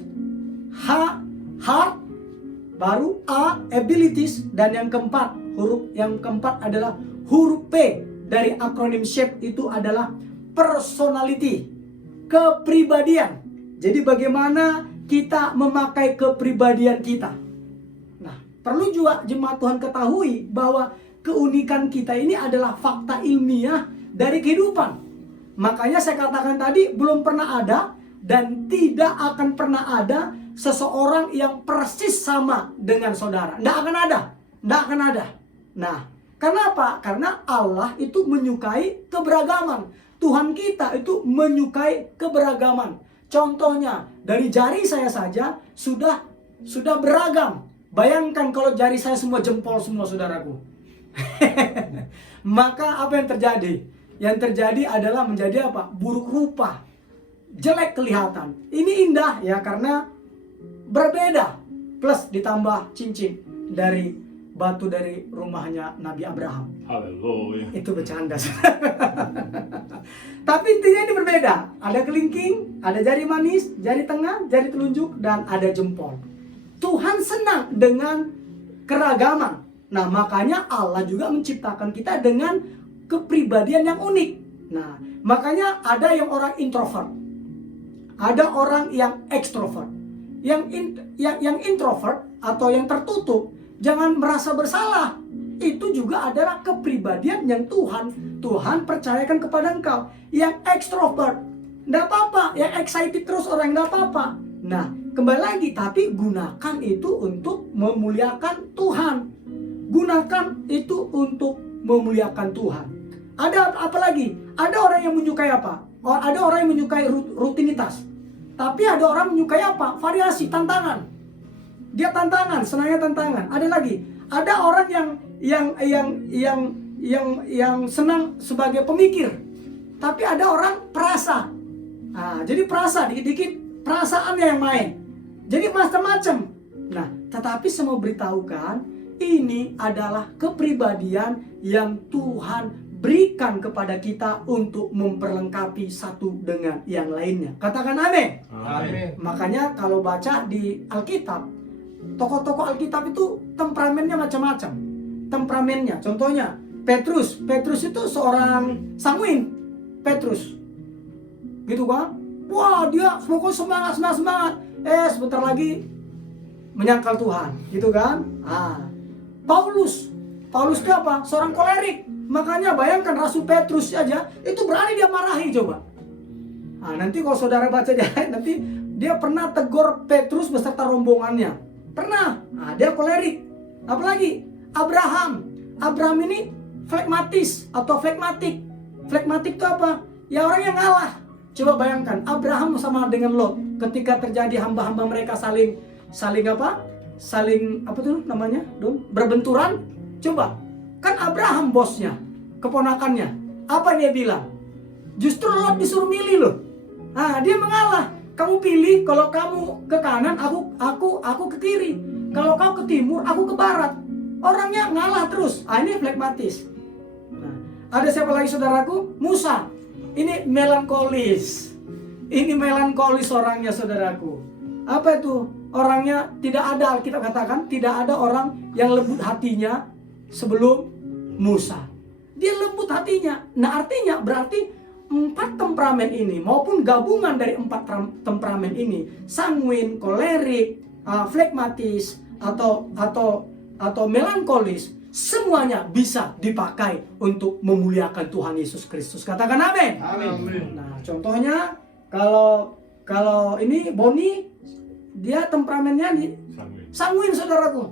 H, heart. Baru A, abilities. Dan yang keempat adalah huruf P dari akronim SHAPE, itu adalah personality, kepribadian. Jadi bagaimana kita memakai kepribadian kita. Nah, perlu juga jemaat Tuhan ketahui bahwa keunikan kita ini adalah fakta ilmiah dari kehidupan. Makanya saya katakan tadi, belum pernah ada dan tidak akan pernah ada seseorang yang persis sama dengan saudara. Tidak akan ada. Nah, kenapa? Karena Allah itu menyukai keberagaman. Tuhan kita itu menyukai keberagaman. Contohnya, dari jari saya saja sudah beragam. Bayangkan kalau jari saya semua jempol semua, saudaraku. Maka apa yang terjadi? Yang terjadi adalah menjadi apa? Buruk rupa, jelek kelihatan. Ini indah ya, karena berbeda. Plus ditambah cincin dari batu dari rumahnya Nabi Abraham. Haleluya. Itu bercanda. Tapi intinya ini berbeda. Ada kelingking, ada jari manis, jari tengah, jari telunjuk, dan ada jempol. Tuhan senang dengan keragaman. Nah, makanya Allah juga menciptakan kita dengan kepribadian yang unik. Nah, makanya ada yang orang introvert, ada orang yang ekstrovert. Yang introvert atau yang tertutup, jangan merasa bersalah. Itu juga adalah kepribadian yang Tuhan percayakan kepada engkau. Yang ekstrovert, enggak apa-apa. Yang excited terus orang, enggak apa-apa. Nah, kembali lagi, tapi gunakan itu untuk memuliakan Tuhan. Gunakan itu untuk memuliakan Tuhan. Ada apa lagi? Ada orang yang menyukai apa? Ada orang yang menyukai rutinitas. Tapi ada orang menyukai apa? Variasi, tantangan. Dia tantangan, senangnya tantangan. Ada lagi. Ada orang yang senang sebagai pemikir. Tapi ada orang perasa. Nah, jadi perasa, dikit-dikit perasaannya yang main. Jadi macam-macam. Nah, tetapi saya mau beritahukan, ini adalah kepribadian yang Tuhan berikan kepada kita untuk memperlengkapi satu dengan yang lainnya. Katakan amin. Amin. Makanya kalau baca di Alkitab, tokoh-tokoh Alkitab itu temperamennya macam-macam. Temperamennya, contohnya Petrus itu seorang sanguin. Petrus, gitu kan? Wah, dia pokoknya semangat. Sebentar lagi menyangkal Tuhan, gitu kan? Paulus itu apa? Seorang kolerik. Makanya bayangkan Rasul Petrus aja itu berani dia marahi, coba. Nanti kalau saudara baca nanti dia pernah tegur Petrus beserta rombongannya. Pernah. Dia kolerik. Apalagi Abraham ini flegmatis atau flegmatik. Flegmatik itu apa? Ya orang yang ngalah. Coba bayangkan Abraham sama dengan Lot ketika terjadi hamba-hamba mereka saling apa tuh namanya? Berbenturan. Coba. Kan Abraham bosnya, keponakannya. Apa dia bilang? Justru Lot disuruh milih loh. Dia mengalah. Kamu pilih, kalau kamu ke kanan, aku ke kiri. Kalau kau ke timur, aku ke barat. Orangnya ngalah terus. Ini flegmatis. Ada siapa lagi saudaraku? Musa. Ini melankolis. Ini melankolis orangnya saudaraku. Apa itu? Orangnya tidak ada, Alkitab katakan, tidak ada orang yang lembut hatinya sebelum Musa. Dia lembut hatinya. Nah, artinya berarti 4 temperamen ini maupun gabungan dari 4 temperamen ini, sanguin, kolerik, flegmatis atau melankolis, semuanya bisa dipakai untuk memuliakan Tuhan Yesus Kristus. Katakan amin. Amin. Nah, contohnya kalau ini Boni, dia temperamennya nih sanguin saudaraku.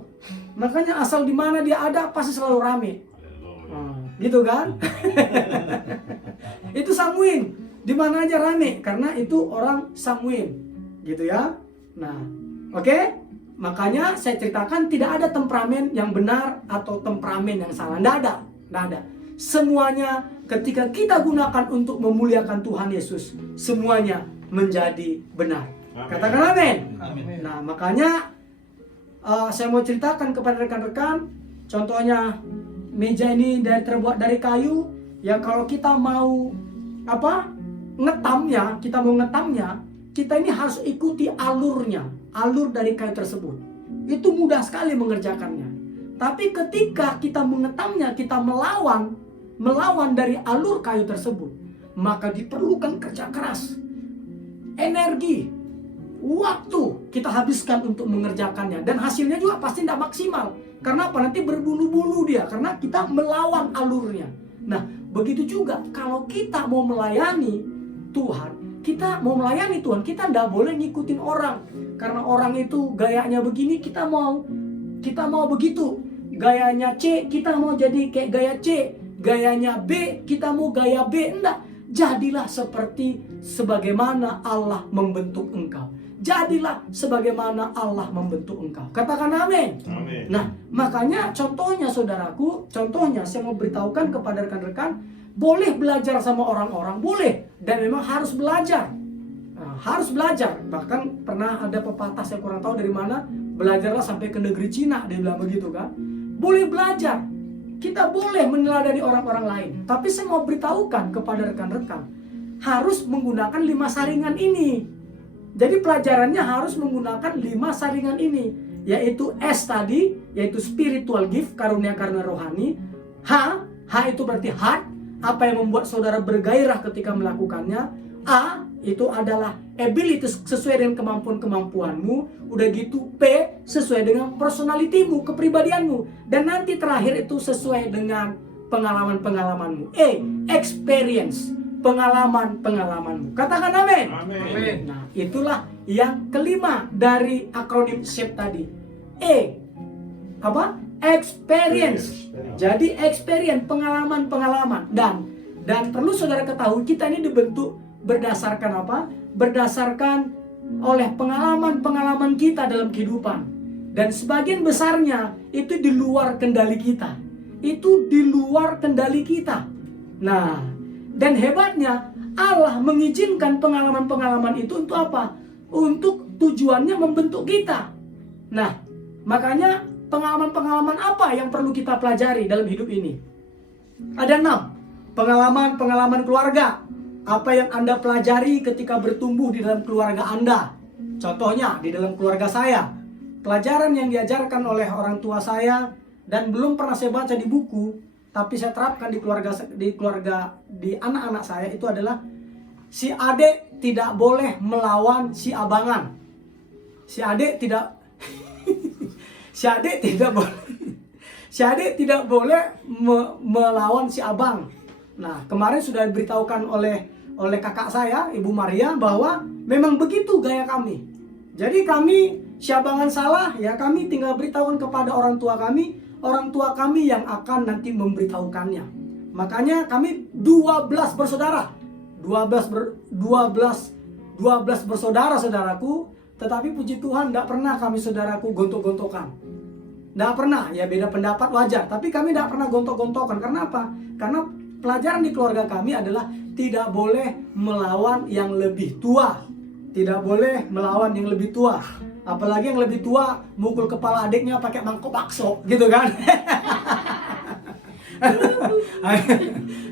Makanya asal di mana dia ada pasti selalu rame. Gitu kan? Itu sanguin. Di mana aja rame karena itu orang sanguin. Gitu ya. Nah, oke? Makanya saya ceritakan tidak ada temperamen yang benar atau temperamen yang salah. Tidak ada. Semuanya ketika kita gunakan untuk memuliakan Tuhan Yesus, semuanya menjadi benar. Katakan amin. Nah, makanya saya mau ceritakan kepada rekan-rekan, contohnya meja ini terbuat dari kayu. Ya kalau kita mau ngetamnya, kita ini harus ikuti alurnya, alur dari kayu tersebut. Itu mudah sekali mengerjakannya. Tapi ketika kita mengetamnya, kita melawan dari alur kayu tersebut, maka diperlukan kerja keras, energi, waktu kita habiskan untuk mengerjakannya, dan hasilnya juga pasti tidak maksimal. Karena apa? Nanti berbulu-bulu dia, karena kita melawan alurnya. Nah, begitu juga kalau kita mau melayani Tuhan, kita tidak boleh ngikutin orang. Karena orang itu gayanya begini, kita mau begitu. Gayanya C, kita mau jadi kayak gaya C. Gayanya B, kita mau gaya B. Enggak. Jadilah sebagaimana Allah membentuk engkau. Jadilah sebagaimana Allah membentuk engkau. Katakan amin. Amin. Nah, makanya contohnya saudaraku, saya mau beritahukan kepada rekan-rekan, boleh belajar sama orang-orang, boleh, dan memang harus belajar. Harus belajar. Bahkan pernah ada pepatah, saya kurang tahu dari mana, belajarlah sampai ke negeri Cina, dia bilang begitu kan. Boleh belajar. Kita boleh meneladani orang-orang lain. Tapi saya mau beritahukan kepada rekan-rekan, harus menggunakan 5 saringan ini. Jadi pelajarannya harus menggunakan 5 saringan ini. yaitu S tadi, yaitu spiritual gift, karunia-karunia rohani. H itu berarti heart, apa yang membuat saudara bergairah ketika melakukannya. A itu adalah abilities, sesuai dengan kemampuan-kemampuanmu. Udah gitu P sesuai dengan personalitimu, kepribadianmu. Dan nanti terakhir itu sesuai dengan pengalaman-pengalamanmu. E, experience, pengalaman-pengalamanmu. Katakan amin. Amin. Nah, itulah yang kelima dari akronim SHAPE tadi. E, apa? Experience. Jadi experience, pengalaman-pengalaman. Dan perlu saudara ketahui, kita ini dibentuk berdasarkan apa? Berdasarkan oleh pengalaman-pengalaman kita dalam kehidupan. Dan sebagian besarnya itu di luar kendali kita. Itu di luar kendali kita. Nah, dan hebatnya Allah mengizinkan pengalaman-pengalaman itu untuk apa? Untuk tujuannya membentuk kita. Nah, makanya pengalaman-pengalaman apa yang perlu kita pelajari dalam hidup ini? Ada 6. Pengalaman-pengalaman keluarga. Apa yang Anda pelajari ketika bertumbuh di dalam keluarga Anda? Contohnya di dalam keluarga saya. Pelajaran yang diajarkan oleh orang tua saya dan belum pernah saya baca di buku, tapi saya terapkan di keluarga di anak-anak saya, itu adalah si adik tidak boleh melawan si abangan. Si adik tidak si adik tidak boleh melawan si abang. Nah, kemarin sudah diberitahukan oleh kakak saya, Ibu Maria, bahwa memang begitu gaya kami. Jadi kami, si abangan salah, ya kami tinggal beritahukan kepada orang tua kami yang akan nanti memberitahukannya. Makanya kami 12 bersaudara. 12 bersaudara, saudaraku. Tetapi puji Tuhan, tidak pernah kami saudaraku gontok-gontokan. Tidak pernah, ya beda pendapat wajar. Tapi kami tidak pernah gontok-gontokan. Karena apa? Karena pelajaran di keluarga kami adalah tidak boleh melawan yang lebih tua. Tidak boleh melawan yang lebih tua. Apalagi yang lebih tua mukul kepala adiknya pakai mangkok bakso, gitu kan?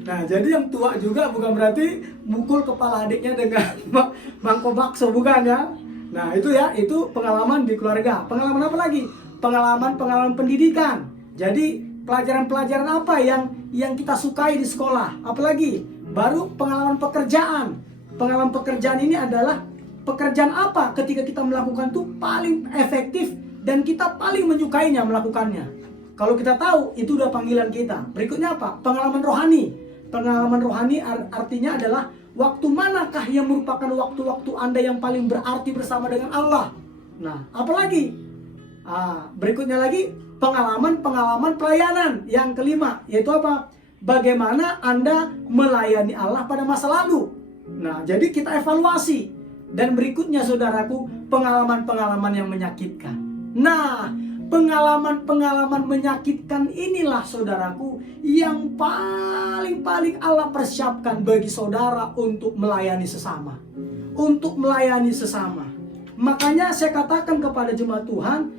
Nah, jadi yang tua juga bukan berarti mukul kepala adiknya dengan mangkok bakso, bukan ya? Nah, itu ya, itu pengalaman di keluarga. Pengalaman apa lagi? Pengalaman pendidikan. Jadi pelajaran-pelajaran apa yang kita sukai di sekolah? Apalagi baru pengalaman pekerjaan. Pengalaman pekerjaan ini adalah pekerjaan apa ketika kita melakukan itu paling efektif dan kita paling menyukainya melakukannya. Kalau kita tahu itu udah panggilan kita. Berikutnya apa? Pengalaman rohani. Pengalaman rohani artinya adalah waktu manakah yang merupakan waktu-waktu Anda yang paling berarti bersama dengan Allah. Nah, apalagi? Berikutnya lagi pengalaman pelayanan. Yang kelima, yaitu apa? Bagaimana Anda melayani Allah pada masa lalu. Nah, jadi kita evaluasi. Dan berikutnya saudaraku, pengalaman-pengalaman yang menyakitkan. Nah, pengalaman-pengalaman menyakitkan inilah saudaraku yang paling Allah persiapkan bagi saudara untuk melayani sesama. Untuk melayani sesama. Makanya saya katakan kepada jemaat Tuhan,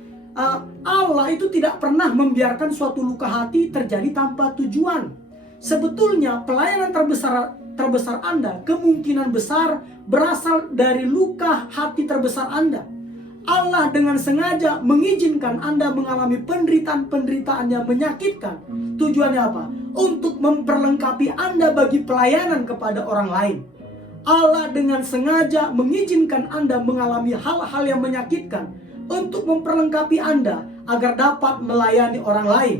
Allah itu tidak pernah membiarkan suatu luka hati terjadi tanpa tujuan. Sebetulnya pelayanan terbesar Anda kemungkinan besar berasal dari luka hati terbesar Anda. Allah dengan sengaja mengizinkan Anda mengalami penderitaan-penderitaan yang menyakitkan. Tujuannya apa? Untuk memperlengkapi Anda bagi pelayanan kepada orang lain. Allah dengan sengaja mengizinkan Anda mengalami hal-hal yang menyakitkan untuk memperlengkapi Anda agar dapat melayani orang lain.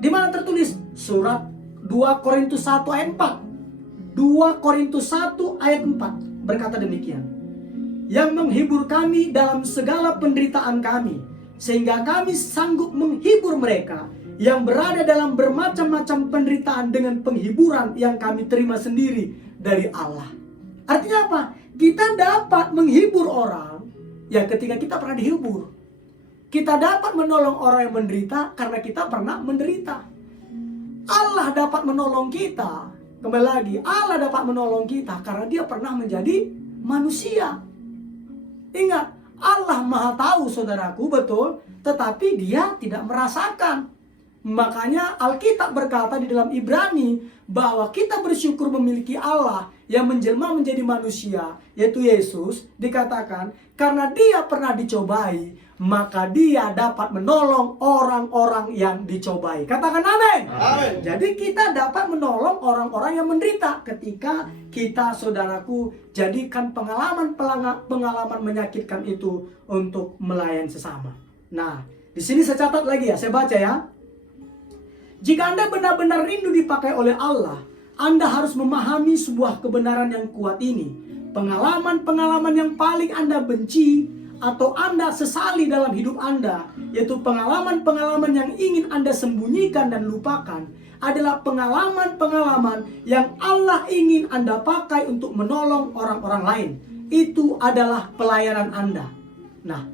Di mana tertulis? Surat 2 Korintus 1 ayat 4. 2 Korintus 1 ayat 4 berkata demikian. Yang menghibur kami dalam segala penderitaan kami, sehingga kami sanggup menghibur mereka yang berada dalam bermacam-macam penderitaan dengan penghiburan yang kami terima sendiri dari Allah. Artinya apa? Kita dapat menghibur orang ya ketika kita pernah dihibur. Kita dapat menolong orang yang menderita karena kita pernah menderita. Allah dapat menolong kita. Kembali lagi, Allah dapat menolong kita karena dia pernah menjadi manusia. Ingat, Allah maha tahu saudaraku, betul. Tetapi dia tidak merasakan. Makanya Alkitab berkata di dalam Ibrani bahwa kita bersyukur memiliki Allah yang menjelma menjadi manusia, yaitu Yesus. Dikatakan karena dia pernah dicobai, maka dia dapat menolong orang-orang yang dicobai. Katakan amin. Amin. Jadi kita dapat menolong orang-orang yang menderita ketika kita, saudaraku, jadikan pengalaman menyakitkan itu untuk melayani sesama. Nah, di sini saya catat lagi ya, saya baca ya. Jika Anda benar-benar rindu dipakai oleh Allah, Anda harus memahami sebuah kebenaran yang kuat ini. Pengalaman-pengalaman yang paling Anda benci atau Anda sesali dalam hidup Anda, yaitu pengalaman-pengalaman yang ingin Anda sembunyikan dan lupakan, adalah pengalaman-pengalaman yang Allah ingin Anda pakai untuk menolong orang-orang lain. Itu adalah pelayanan Anda. Nah,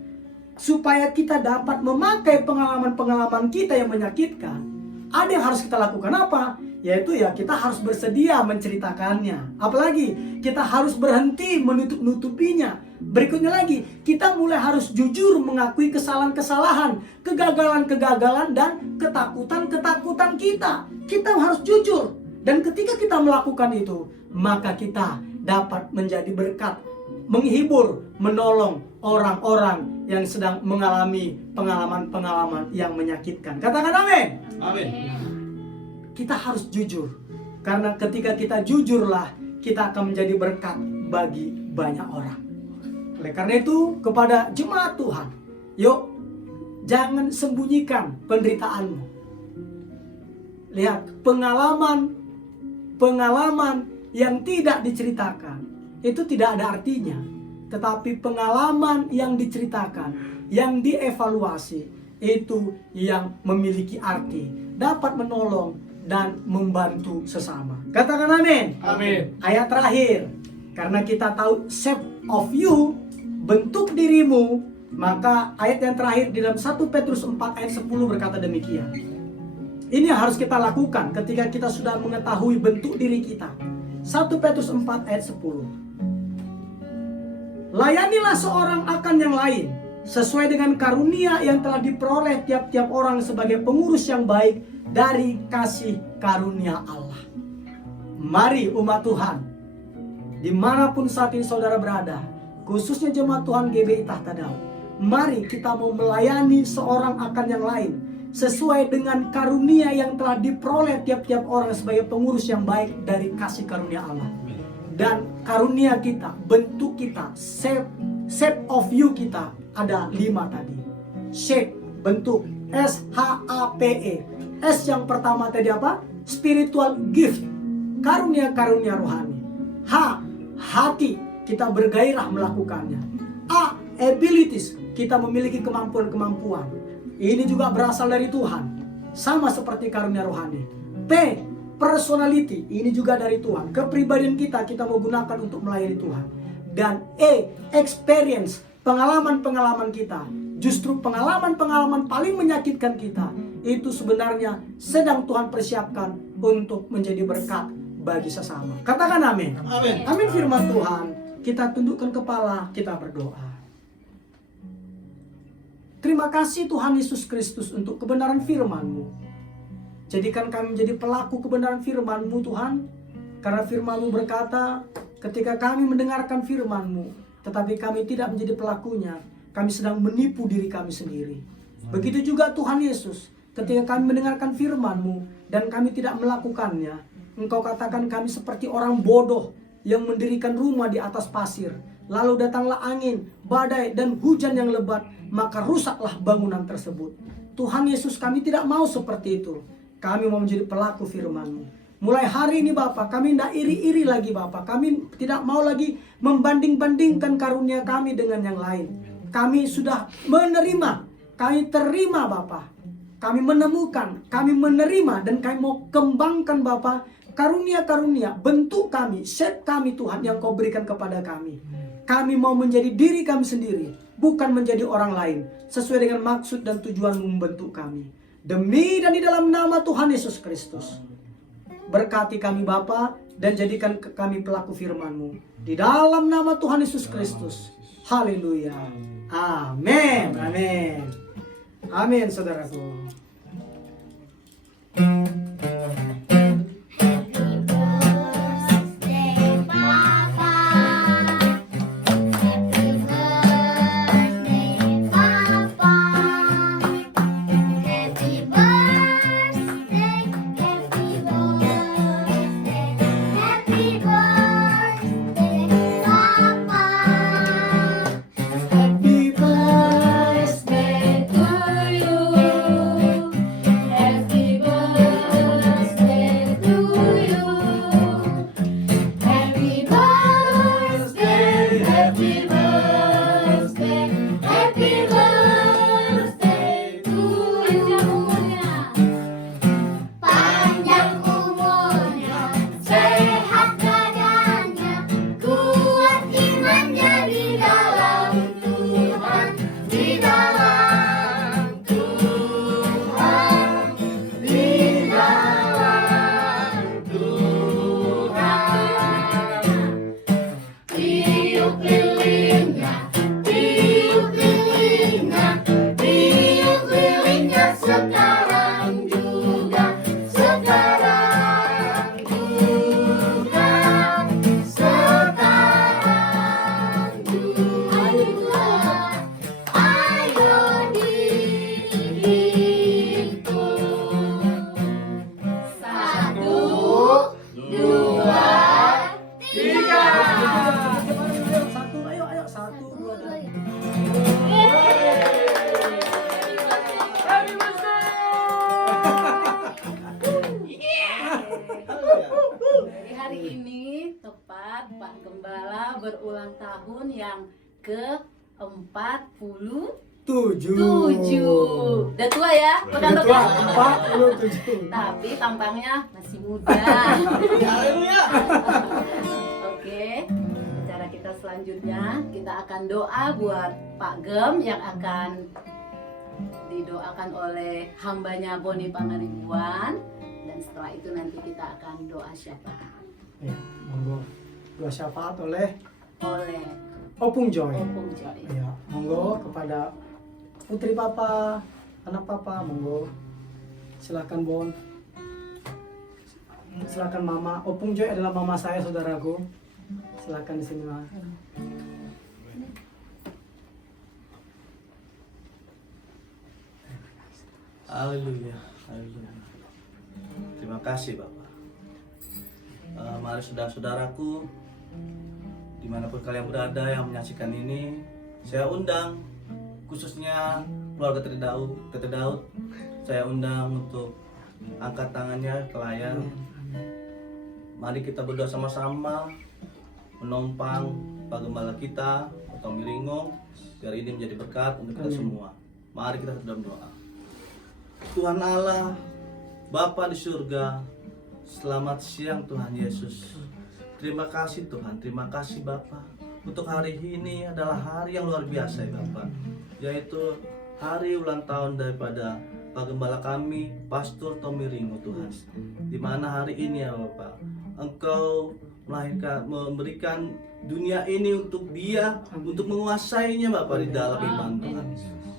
supaya kita dapat memakai pengalaman-pengalaman kita yang menyakitkan, ada yang harus kita lakukan apa? Yaitu ya kita harus bersedia menceritakannya. Apalagi kita harus berhenti menutup-nutupinya. Berikutnya lagi, kita mulai harus jujur mengakui kesalahan-kesalahan, kegagalan-kegagalan, dan ketakutan-ketakutan kita. Kita harus jujur. Dan ketika kita melakukan itu, maka kita dapat menjadi berkat, menghibur, menolong orang-orang yang sedang mengalami pengalaman-pengalaman yang menyakitkan. Katakan amin. Amin. Kita harus jujur. Karena ketika kita jujurlah, kita akan menjadi berkat bagi banyak orang. Oleh karena itu, kepada jemaat Tuhan, yuk, jangan sembunyikan penderitaanmu. Lihat, pengalaman yang tidak diceritakan, itu tidak ada artinya. Tetapi pengalaman yang diceritakan, yang dievaluasi, itu yang memiliki arti, dapat menolong dan membantu sesama. Katakan amin. Amin. Ayat terakhir, karena kita tahu shape of you, bentuk dirimu, maka ayat yang terakhir di dalam 1 Petrus 4 ayat 10 berkata demikian. Ini yang harus kita lakukan ketika kita sudah mengetahui bentuk diri kita. 1 Petrus 4 ayat 10. Layanilah seorang akan yang lain sesuai dengan karunia yang telah diperoleh tiap-tiap orang sebagai pengurus yang baik dari kasih karunia Allah. Mari umat Tuhan, dimanapun saat ini saudara berada, khususnya jemaat Tuhan GBI Tahta Daud, mari kita mau melayani seorang akan yang lain sesuai dengan karunia yang telah diperoleh tiap-tiap orang sebagai pengurus yang baik dari kasih karunia Allah. Dan karunia kita, bentuk kita, shape of you kita ada 5 tadi. Shape, bentuk, S-H-A-P-E. S yang pertama tadi apa? Spiritual gift, karunia-karunia rohani. H, hati, kita bergairah melakukannya. A, abilities, kita memiliki kemampuan-kemampuan. Ini juga berasal dari Tuhan, sama seperti karunia rohani. P, personality, ini juga dari Tuhan. Kepribadian kita mau gunakan untuk melayani Tuhan. Dan E, experience, pengalaman-pengalaman kita. Justru pengalaman-pengalaman paling menyakitkan kita, itu sebenarnya sedang Tuhan persiapkan untuk menjadi berkat bagi sesama. Katakan amin. Amin. Amin firman Tuhan. Kita tundukkan kepala, kita berdoa. Terima kasih Tuhan Yesus Kristus untuk kebenaran firman-Mu. Jadikan kami menjadi pelaku kebenaran firman-Mu Tuhan. Karena firman-Mu berkata, ketika kami mendengarkan firman-Mu, tetapi kami tidak menjadi pelakunya, kami sedang menipu diri kami sendiri. Begitu juga Tuhan Yesus, ketika kami mendengarkan firman-Mu dan kami tidak melakukannya, Engkau katakan kami seperti orang bodoh yang mendirikan rumah di atas pasir. Lalu datanglah angin, badai, dan hujan yang lebat, maka rusaklah bangunan tersebut. Tuhan Yesus, kami tidak mau seperti itu. Kami mau menjadi pelaku firman-Mu. Mulai hari ini Bapak, kami tidak iri-iri lagi Bapak. Kami tidak mau lagi membanding-bandingkan karunia kami dengan yang lain. Kami sudah menerima, kami terima Bapak. Kami menemukan, kami menerima, dan kami mau kembangkan Bapak karunia-karunia, bentuk kami, shape kami Tuhan yang Kau berikan kepada kami. Kami mau menjadi diri kami sendiri, bukan menjadi orang lain, sesuai dengan maksud dan tujuan membentuk kami. Demi dan di dalam nama Tuhan Yesus Kristus, berkati kami Bapa dan jadikan kami pelaku firman-Mu. Di dalam nama Tuhan Yesus Kristus. Haleluya. Amin. Amin. Amin saudaraku. Happy birthday, Papa. tepat Pak Gembala berulang tahun yang ke-47. Udah tua ya? Pegang Udah tua, dokter. 47. Tapi tampangnya masih muda. Haleluya. Oke, cara kita selanjutnya kita akan doa buat Pak Gem yang akan didoakan oleh hambanya Boni Pangaribuan, dan setelah itu nanti kita akan doa syafaat Ya, monggo. Doa syafaat oleh oleh Opung Joy. Opung Joy. Ya, monggo kepada putri papa, anak papa, monggo. Silakan Bon. Silakan Mama. Opung Joy adalah mama saya, saudaraku. Silakan di sini, Ma. Haleluya. Haleluya. Terima kasih Bapak. Mari saudara-saudaraku, dimanapun kalian berada yang menyaksikan ini, saya undang khususnya keluarga Tete Daud, saya undang untuk angkat tangannya ke layar. Mari kita berdoa sama-sama menompang Pak Gembala kita, Tommy Ringo, biar ini menjadi berkat untuk kita semua. Mari kita dalam doa. Tuhan Allah, Bapa di surga, selamat siang Tuhan Yesus. Terima kasih Tuhan, terima kasih Bapa. Untuk hari ini adalah hari yang luar biasa ya Bapak, yaitu hari ulang tahun daripada Pak Gembala kami, Pastor Tommy Ringo Tuhan. Di mana hari ini ya Bapak, Engkau melahirkan, memberikan dunia ini untuk dia, untuk menguasainya Bapak di dalam iman Tuhan.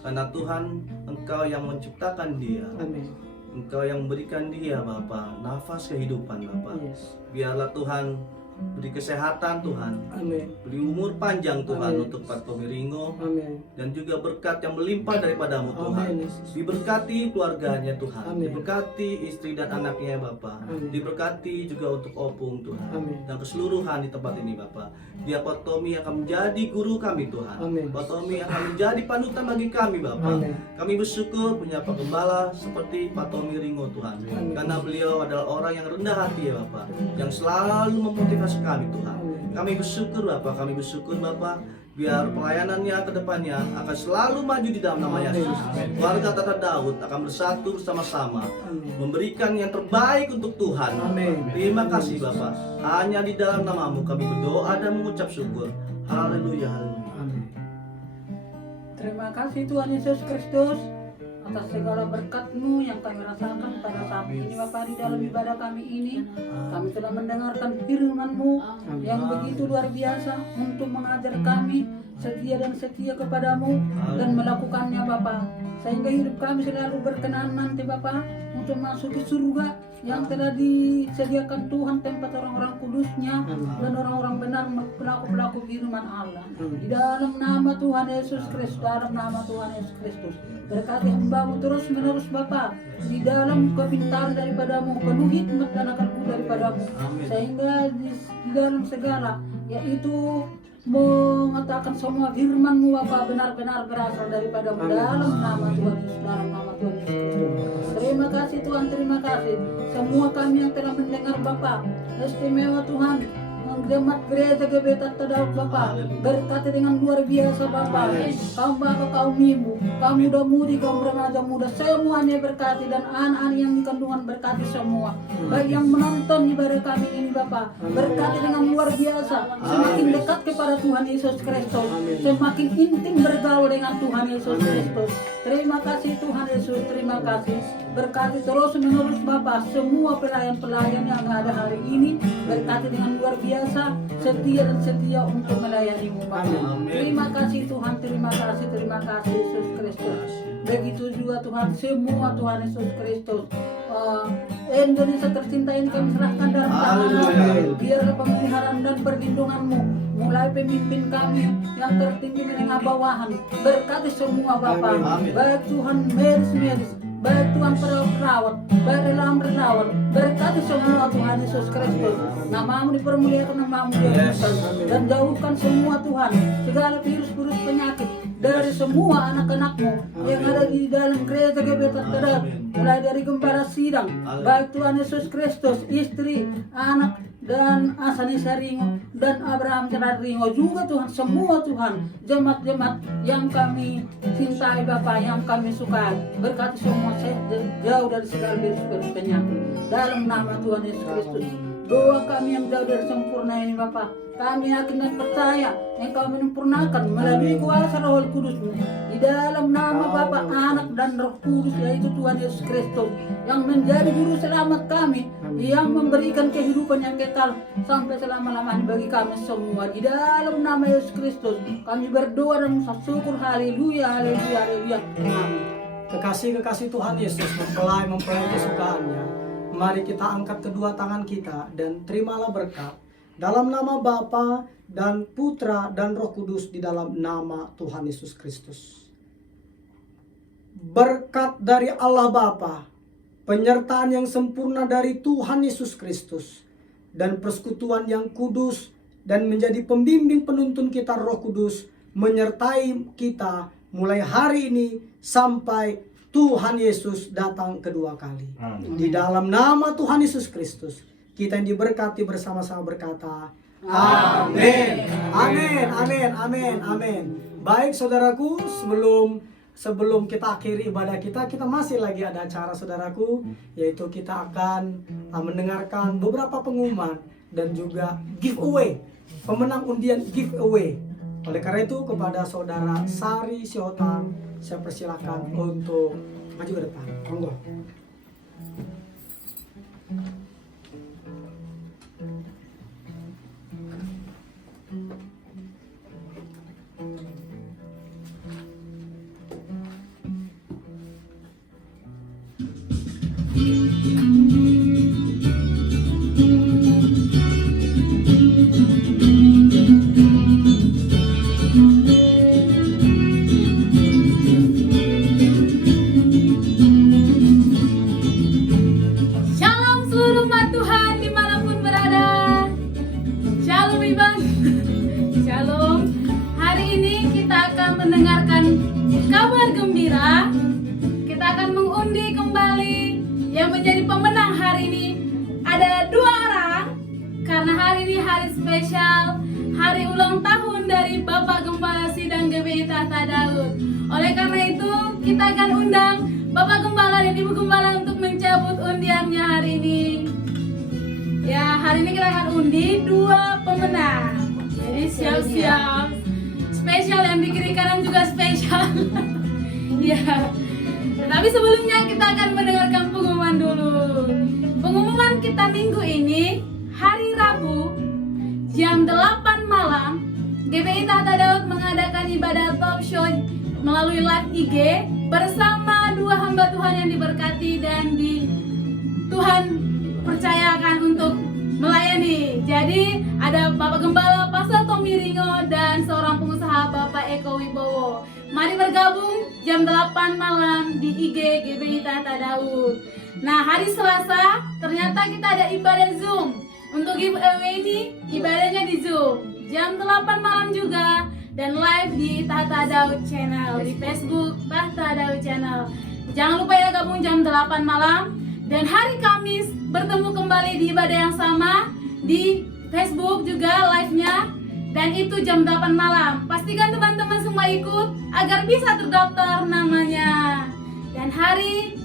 Karena Tuhan, Engkau yang menciptakan dia, Amin. Engkau yang memberikan dia Bapak nafas kehidupan Bapak. Yes. Biarlah Tuhan beri kesehatan Tuhan, Amin. beri umur panjang Tuhan Amin. untuk Pak Tommy Ringo, Amin. dan juga berkat yang melimpah daripadamu Tuhan. Amin. Diberkati keluarganya Tuhan, Amin. diberkati istri dan anaknya Bapak, Amin. diberkati juga untuk Opung Tuhan, Amin. dan keseluruhan di tempat ini Bapak. Dia Pak Tommy akan menjadi guru kami Tuhan. Amin. Pak Tommy akan menjadi panutan bagi kami Bapak. Amin. Kami bersyukur punya Pak Gembala seperti Pak Tommy Ringo Tuhan, Amin. karena beliau adalah orang yang rendah hati ya Bapak, yang selalu memotivasi kami Tuhan. Amin. Kami bersyukur Bapak, kami bersyukur Bapak, biar pelayanannya ke depannya akan selalu maju di dalam nama Yesus. Keluarga Tete Daud akan bersatu bersama-sama, Amin. memberikan yang terbaik untuk Tuhan. Amin. Terima kasih Bapak, hanya di dalam namamu kami berdoa dan mengucap syukur. Haleluya, haleluya. Amin. Terima kasih Tuhan Yesus Kristus atas segala berkat-Mu yang kami rasakan pada saat ini Bapak, di dalam ibadah kami ini. Kami telah mendengarkan firman-Mu yang begitu luar biasa untuk mengajar kami setia dan setia kepadamu dan melakukannya Bapak, sehingga hidup kami selalu berkenan nanti Bapak untuk masuki surga yang telah disediakan Tuhan, tempat orang-orang kudusnya dan orang-orang benar, pelaku-pelaku firman Allah. Di dalam nama Tuhan Yesus Kristus, dalam nama Tuhan Yesus Kristus, berkati hamba-Mu terus menerus Bapak, di dalam kepintaran daripadamu, penuh hikmat dan akal-Mu daripadamu, sehingga di dalam segala, yaitu mengatakan semua firman-Mu Bapak benar-benar berasal daripadamu, dalam nama Tuhan Yesus, dalam nama Tuhan Yesus Kristus. Terima kasih Tuhan, terima kasih. Semua kami yang telah mendengar Bapak, istimewa Tuhan, jemaat gereja GBI Tete Daud Bapak, berkati dengan luar biasa Bapak. Kaum Bapak, kaum Ibu, kaum muda-mudi, kaum remaja muda, semuanya berkati, dan anak-anak yang di kandungan berkati semua. Baik yang menonton ibadah kami ini Bapak, berkati dengan luar biasa. Semakin dekat kepada Tuhan Yesus Kristus, semakin intim bergaul dengan Tuhan Yesus Kristus. Terima kasih Tuhan Yesus, terima kasih. Berkati terus menerus Bapak semua pelayan-pelayan yang ada hari ini, berkati dengan luar biasa, setia dan setia untuk melayani-Mu Bapak. Terima kasih Tuhan, terima kasih Yesus Kristus. Begitu juga Tuhan, semua Tuhan Yesus Kristus. Indonesia tercinta ini kami serahkan dalam tangan-Mu. Biarlah pemeliharaan dan perlindungan-Mu, mulai pemimpin kami yang tertinggi menengah bawahan, berkati semua Bapak. Baik Tuhan medis, baik Tuhan perawat, baik relawan, berkati semua Tuhan Yesus Kristus. Nama-Mu dipermuliakan, nama-Mu diagungkan, dan jauhkan semua Tuhan segala virus-virus penyakit dari semua anak-anak-Mu yang ada di dalam gereja GBI Tete Daud, mulai dari gembala sidang, baik Tuhan Yesus Kristus, istri, anak, dan Asani Saringo dan Abraham Ringo juga Tuhan, semua Tuhan jemaat-jemaat yang kami cintai Bapak, yang kami sukai, berkati semua jauh dari segala virus penyakit dalam nama Tuhan Yesus Kristus. Doa kami yang jauh dari sempurna ini Bapak, kami yakin dan percaya Engkau menyempurnakan melalui kuasa Roh Kudus-Mu di dalam nama Bapa, Anak dan Roh Kudus, yaitu Tuhan Yesus Kristus yang menjadi juru selamat kami, yang memberikan kehidupan yang kekal sampai selama-lamanya bagi kami semua. Di dalam nama Yesus Kristus kami berdoa dan mengucap syukur. Haleluya, haleluya, haleluya. Amin. Kekasih-kekasih Tuhan Yesus mempelai kesukaannya, mari kita angkat kedua tangan kita dan terimalah berkat dalam nama Bapa dan Putra dan Roh Kudus, di dalam nama Tuhan Yesus Kristus. Berkat dari Allah Bapa, penyertaan yang sempurna dari Tuhan Yesus Kristus, dan persekutuan yang kudus dan menjadi pembimbing penuntun kita Roh Kudus menyertai kita mulai hari ini sampai Tuhan Yesus datang kedua kali. Di dalam nama Tuhan Yesus Kristus, kita yang diberkati bersama-sama berkata, amin. Amin, amin, amin, amin. Baik saudaraku, sebelum kita akhiri ibadah kita masih lagi ada acara saudaraku, yaitu kita akan mendengarkan beberapa pengumuman dan juga giveaway, pemenang undian giveaway. Oleh karena itu kepada saudara Sari Siotan, saya persilakan untuk maju ke depan. Monggo. Shalom seluruh umat Tuhan dimanapun berada. Shalom Iban. Shalom. Hari ini kita akan mendengarkan kabar gembira. Kita akan mengundi kembali yang menjadi pemenang hari ini. Ada 2 orang, karena hari ini hari spesial, hari ulang tahun dari Bapak Gembala Sidang GBI Tahta Daud. Oleh karena itu kita akan undang Bapak Gembala dan Ibu Gembala untuk mencabut undiannya hari ini. Ya, hari ini kita akan undi 2 pemenang. Jadi siap-siap. Spesial yang di kiri kanan juga spesial. Ya. Tapi sebelumnya kita akan mendengarkan pengumuman dulu. Pengumuman kita minggu ini, hari Rabu jam 8 malam, GBI Tahta Daud mengadakan ibadah talk show melalui live IG bersama 2 hamba Tuhan yang diberkati dan Tuhan percayakan untuk melayani. Jadi ada Bapak Gembala Pastor Tommy Ringo dan seorang pengusaha Bapak Eko Wibowo. Mari bergabung jam 8 malam di IG GBI Tahta Daud. Nah, hari Selasa ternyata kita ada ibadah Zoom. Untuk giveaway ini ibadahnya di Zoom jam 8 malam juga, dan live di Tahta Daud Channel di Facebook Tahta Daud Channel. Jangan lupa ya, gabung jam 8 malam. Dan hari Kamis bertemu kembali di ibadah yang sama di Facebook juga live-nya, dan itu jam 8 malam. Pastikan teman-teman semua ikut agar bisa terdaftar namanya. Dan hari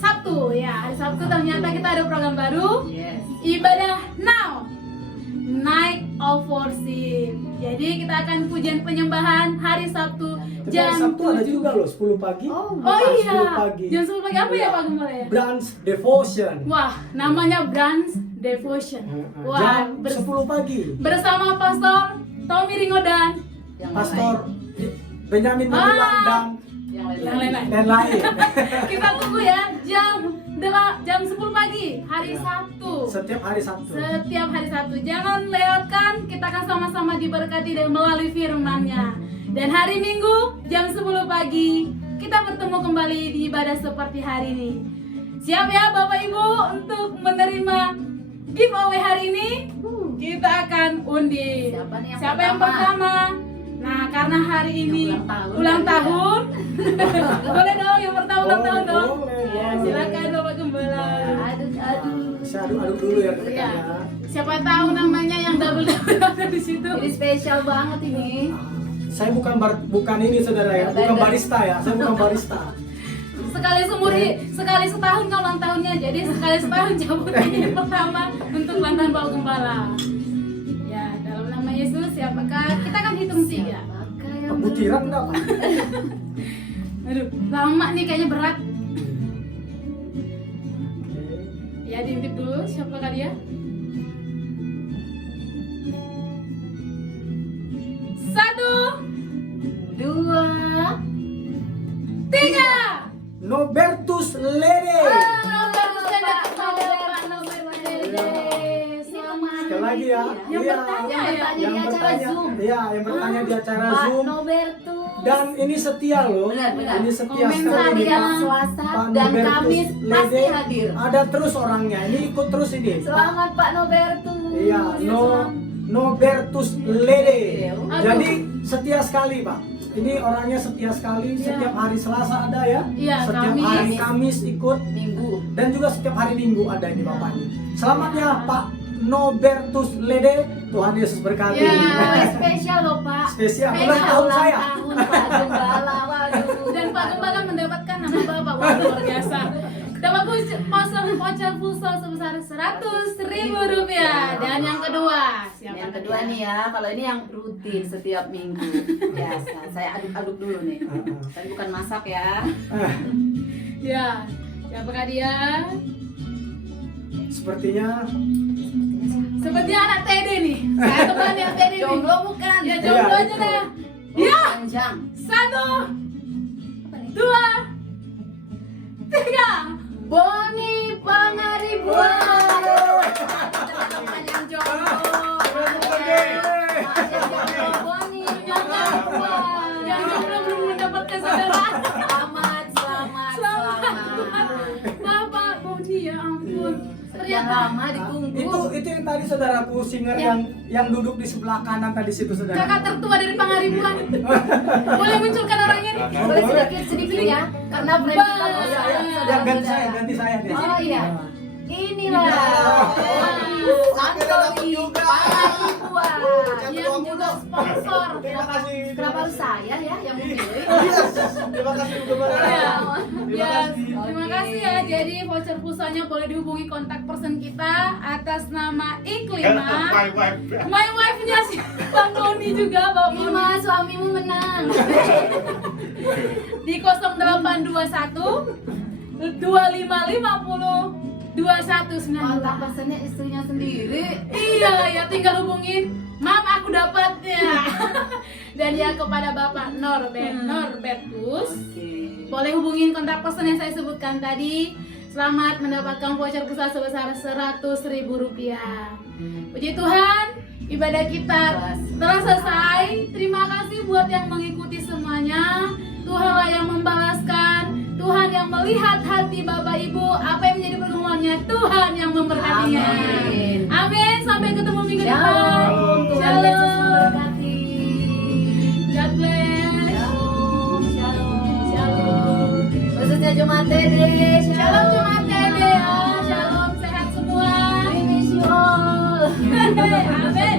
Sabtu ya, hari Sabtu ternyata kita ada program baru. Ibadah Now Night of Worship. Jadi kita akan pujian penyembahan hari Sabtu jam Sabtu ada juga loh 10 pagi. Oh10 iya, pagi. jam 10 pagi apa ya Pak Gembala ya? Brunch Devotion. Wah, namanya Brunch Devotion. Wah, Jam 10 pagi. bersama Pastor Tommy Ringo dan Pastor Benyamin Manulang dan yang lain-lain. lain. Kita tunggu ya jam 10 pagi hari Sabtu. Setiap hari Sabtu. Setiap hari Sabtu. Jangan lewatkan, kita akan sama-sama diberkati dan melalui firman-Nya. Dan hari Minggu jam 10 pagi kita bertemu kembali di ibadah seperti hari ini. Siap ya Bapak Ibu untuk menerima giveaway hari ini? Kita akan undi. Siapa yang pertama? Nah, karena hari ini ulang tahun. Boleh dong yang pertama ulang tahun dong. Boleh. Ya, silakan Bapak Gembala. Aduh. Saya aduk-aduk dulu ya Iya. rekan-rekan ya. Siapa tahu namanya yang double-double ada di situ. Ini spesial banget ini. Saya bukan ini saudara ya, bukan barista ya, saya bukan barista. Sekali setahun kan ulang tahunnya, jadi sekali setahun cabut ini pertama untuk ulang tahun Pak Gembala. Ya, dalam nama Yesus, siapakah? Kita kan hitung 3. Butiran enggak Pak? Aduh, lama nih kayaknya berat. Ya, diintip dulu siapakah dia? 1, 2, 3. Nobertus Lede. Sekali lagi ya. Yang Iya. bertanya ya. Yang bertanya, iya, yang bertanya di acara Zoom. Nobertus. Dan ini setia loh. Benar. Ini setia Komen sekali hari nih, yang Pak. Selasa Pak dan Nobertus Kamis pasti Lede. hadir. Ada terus orangnya. Ini ikut terus ini. Selamat Pak Nobertus. Iya, Nobertus Lede. Aduh. Jadi setia sekali Pak. Ini orangnya setia sekali. Iya. Setiap hari Selasa ada ya. Iya, Setiap Kamis. hari Kamis ikut. Minggu. Dan juga setiap hari Minggu ada ini Bapak ini. Selamat ya Pak Nobertus Lede. Tuhan Yesus berkati. Ya, spesial loh Pak. Spesial. Ulang tahun ulang saya. tahun Pak Gembala, waduh. Dan Pak Gembala mendapatkan nama Bapak, wah luar biasa. Dapat voucher pulsa sebesar 100.000 rupiah. Dan yang kedua, yang kedua nih ya, kalau ini yang rutin setiap minggu. Biasa, saya aduk-aduk dulu nih. Tapi bukan masak ya. Ya, siapakah dia? Sepertinya Seperti anak TD nih. Saya teman yang TD nih. Jomblo bukan? Ya jomblo Iya, aja itu. dah. Ya. Panjang. 1, 2, 3. Boni Pangaribuan. Teman-teman yang jomblo. Boni Pangaribuan. Yang jomblo belum mendapatkan saudara. Selamat. Bapak Boni, ya ampun. Ternyata lama ditunggu. itu yang tadi saudaraku singer Ya. yang duduk di sebelah kanan tadi situ saudara. Kakak tertua dari Pangaribuan. Boleh munculkan orangnya nih? Boleh sedikit ya, karena brand kita mau Ganti saya deh. Oh iya. Inilah. Antoni Pangaribuan yang juga sponsor. Kenapa harus saya ya yang memilih? Terima kasih Bu Iya. Terima Ya, kasih. terima kasih ya. Jadi voucher pulsanya boleh dihubungi kontak person kita atas nama Iklima. My wife-nya si Bang Boni juga, Bang Boni. Suamimu menang. Di 0821 2550 2119. Kontak personnya istrinya sendiri. Iya ya, tinggal hubungin. Mam, aku dapatnya. Dan ya kepada Bapak Norbertus. Boleh hubungin kontak person yang saya sebutkan tadi. Selamat mendapatkan voucher pulsa sebesar 100.000 rupiah. Puji Tuhan, ibadah kita telah selesai. Terima kasih buat yang mengikuti semuanya. Tuhanlah yang membalaskan, Tuhan yang melihat hati Bapak Ibu, apa yang menjadi pergumulannya, Tuhan yang memberkatinya. Amin. Sampai ketemu minggu depan. Tuhan Yesus memberkati. God bless. Shalom. Khususnya Jumat Tede. Shalom Jumat Tede ya. Shalom, sehat semua. We miss you all. Amin.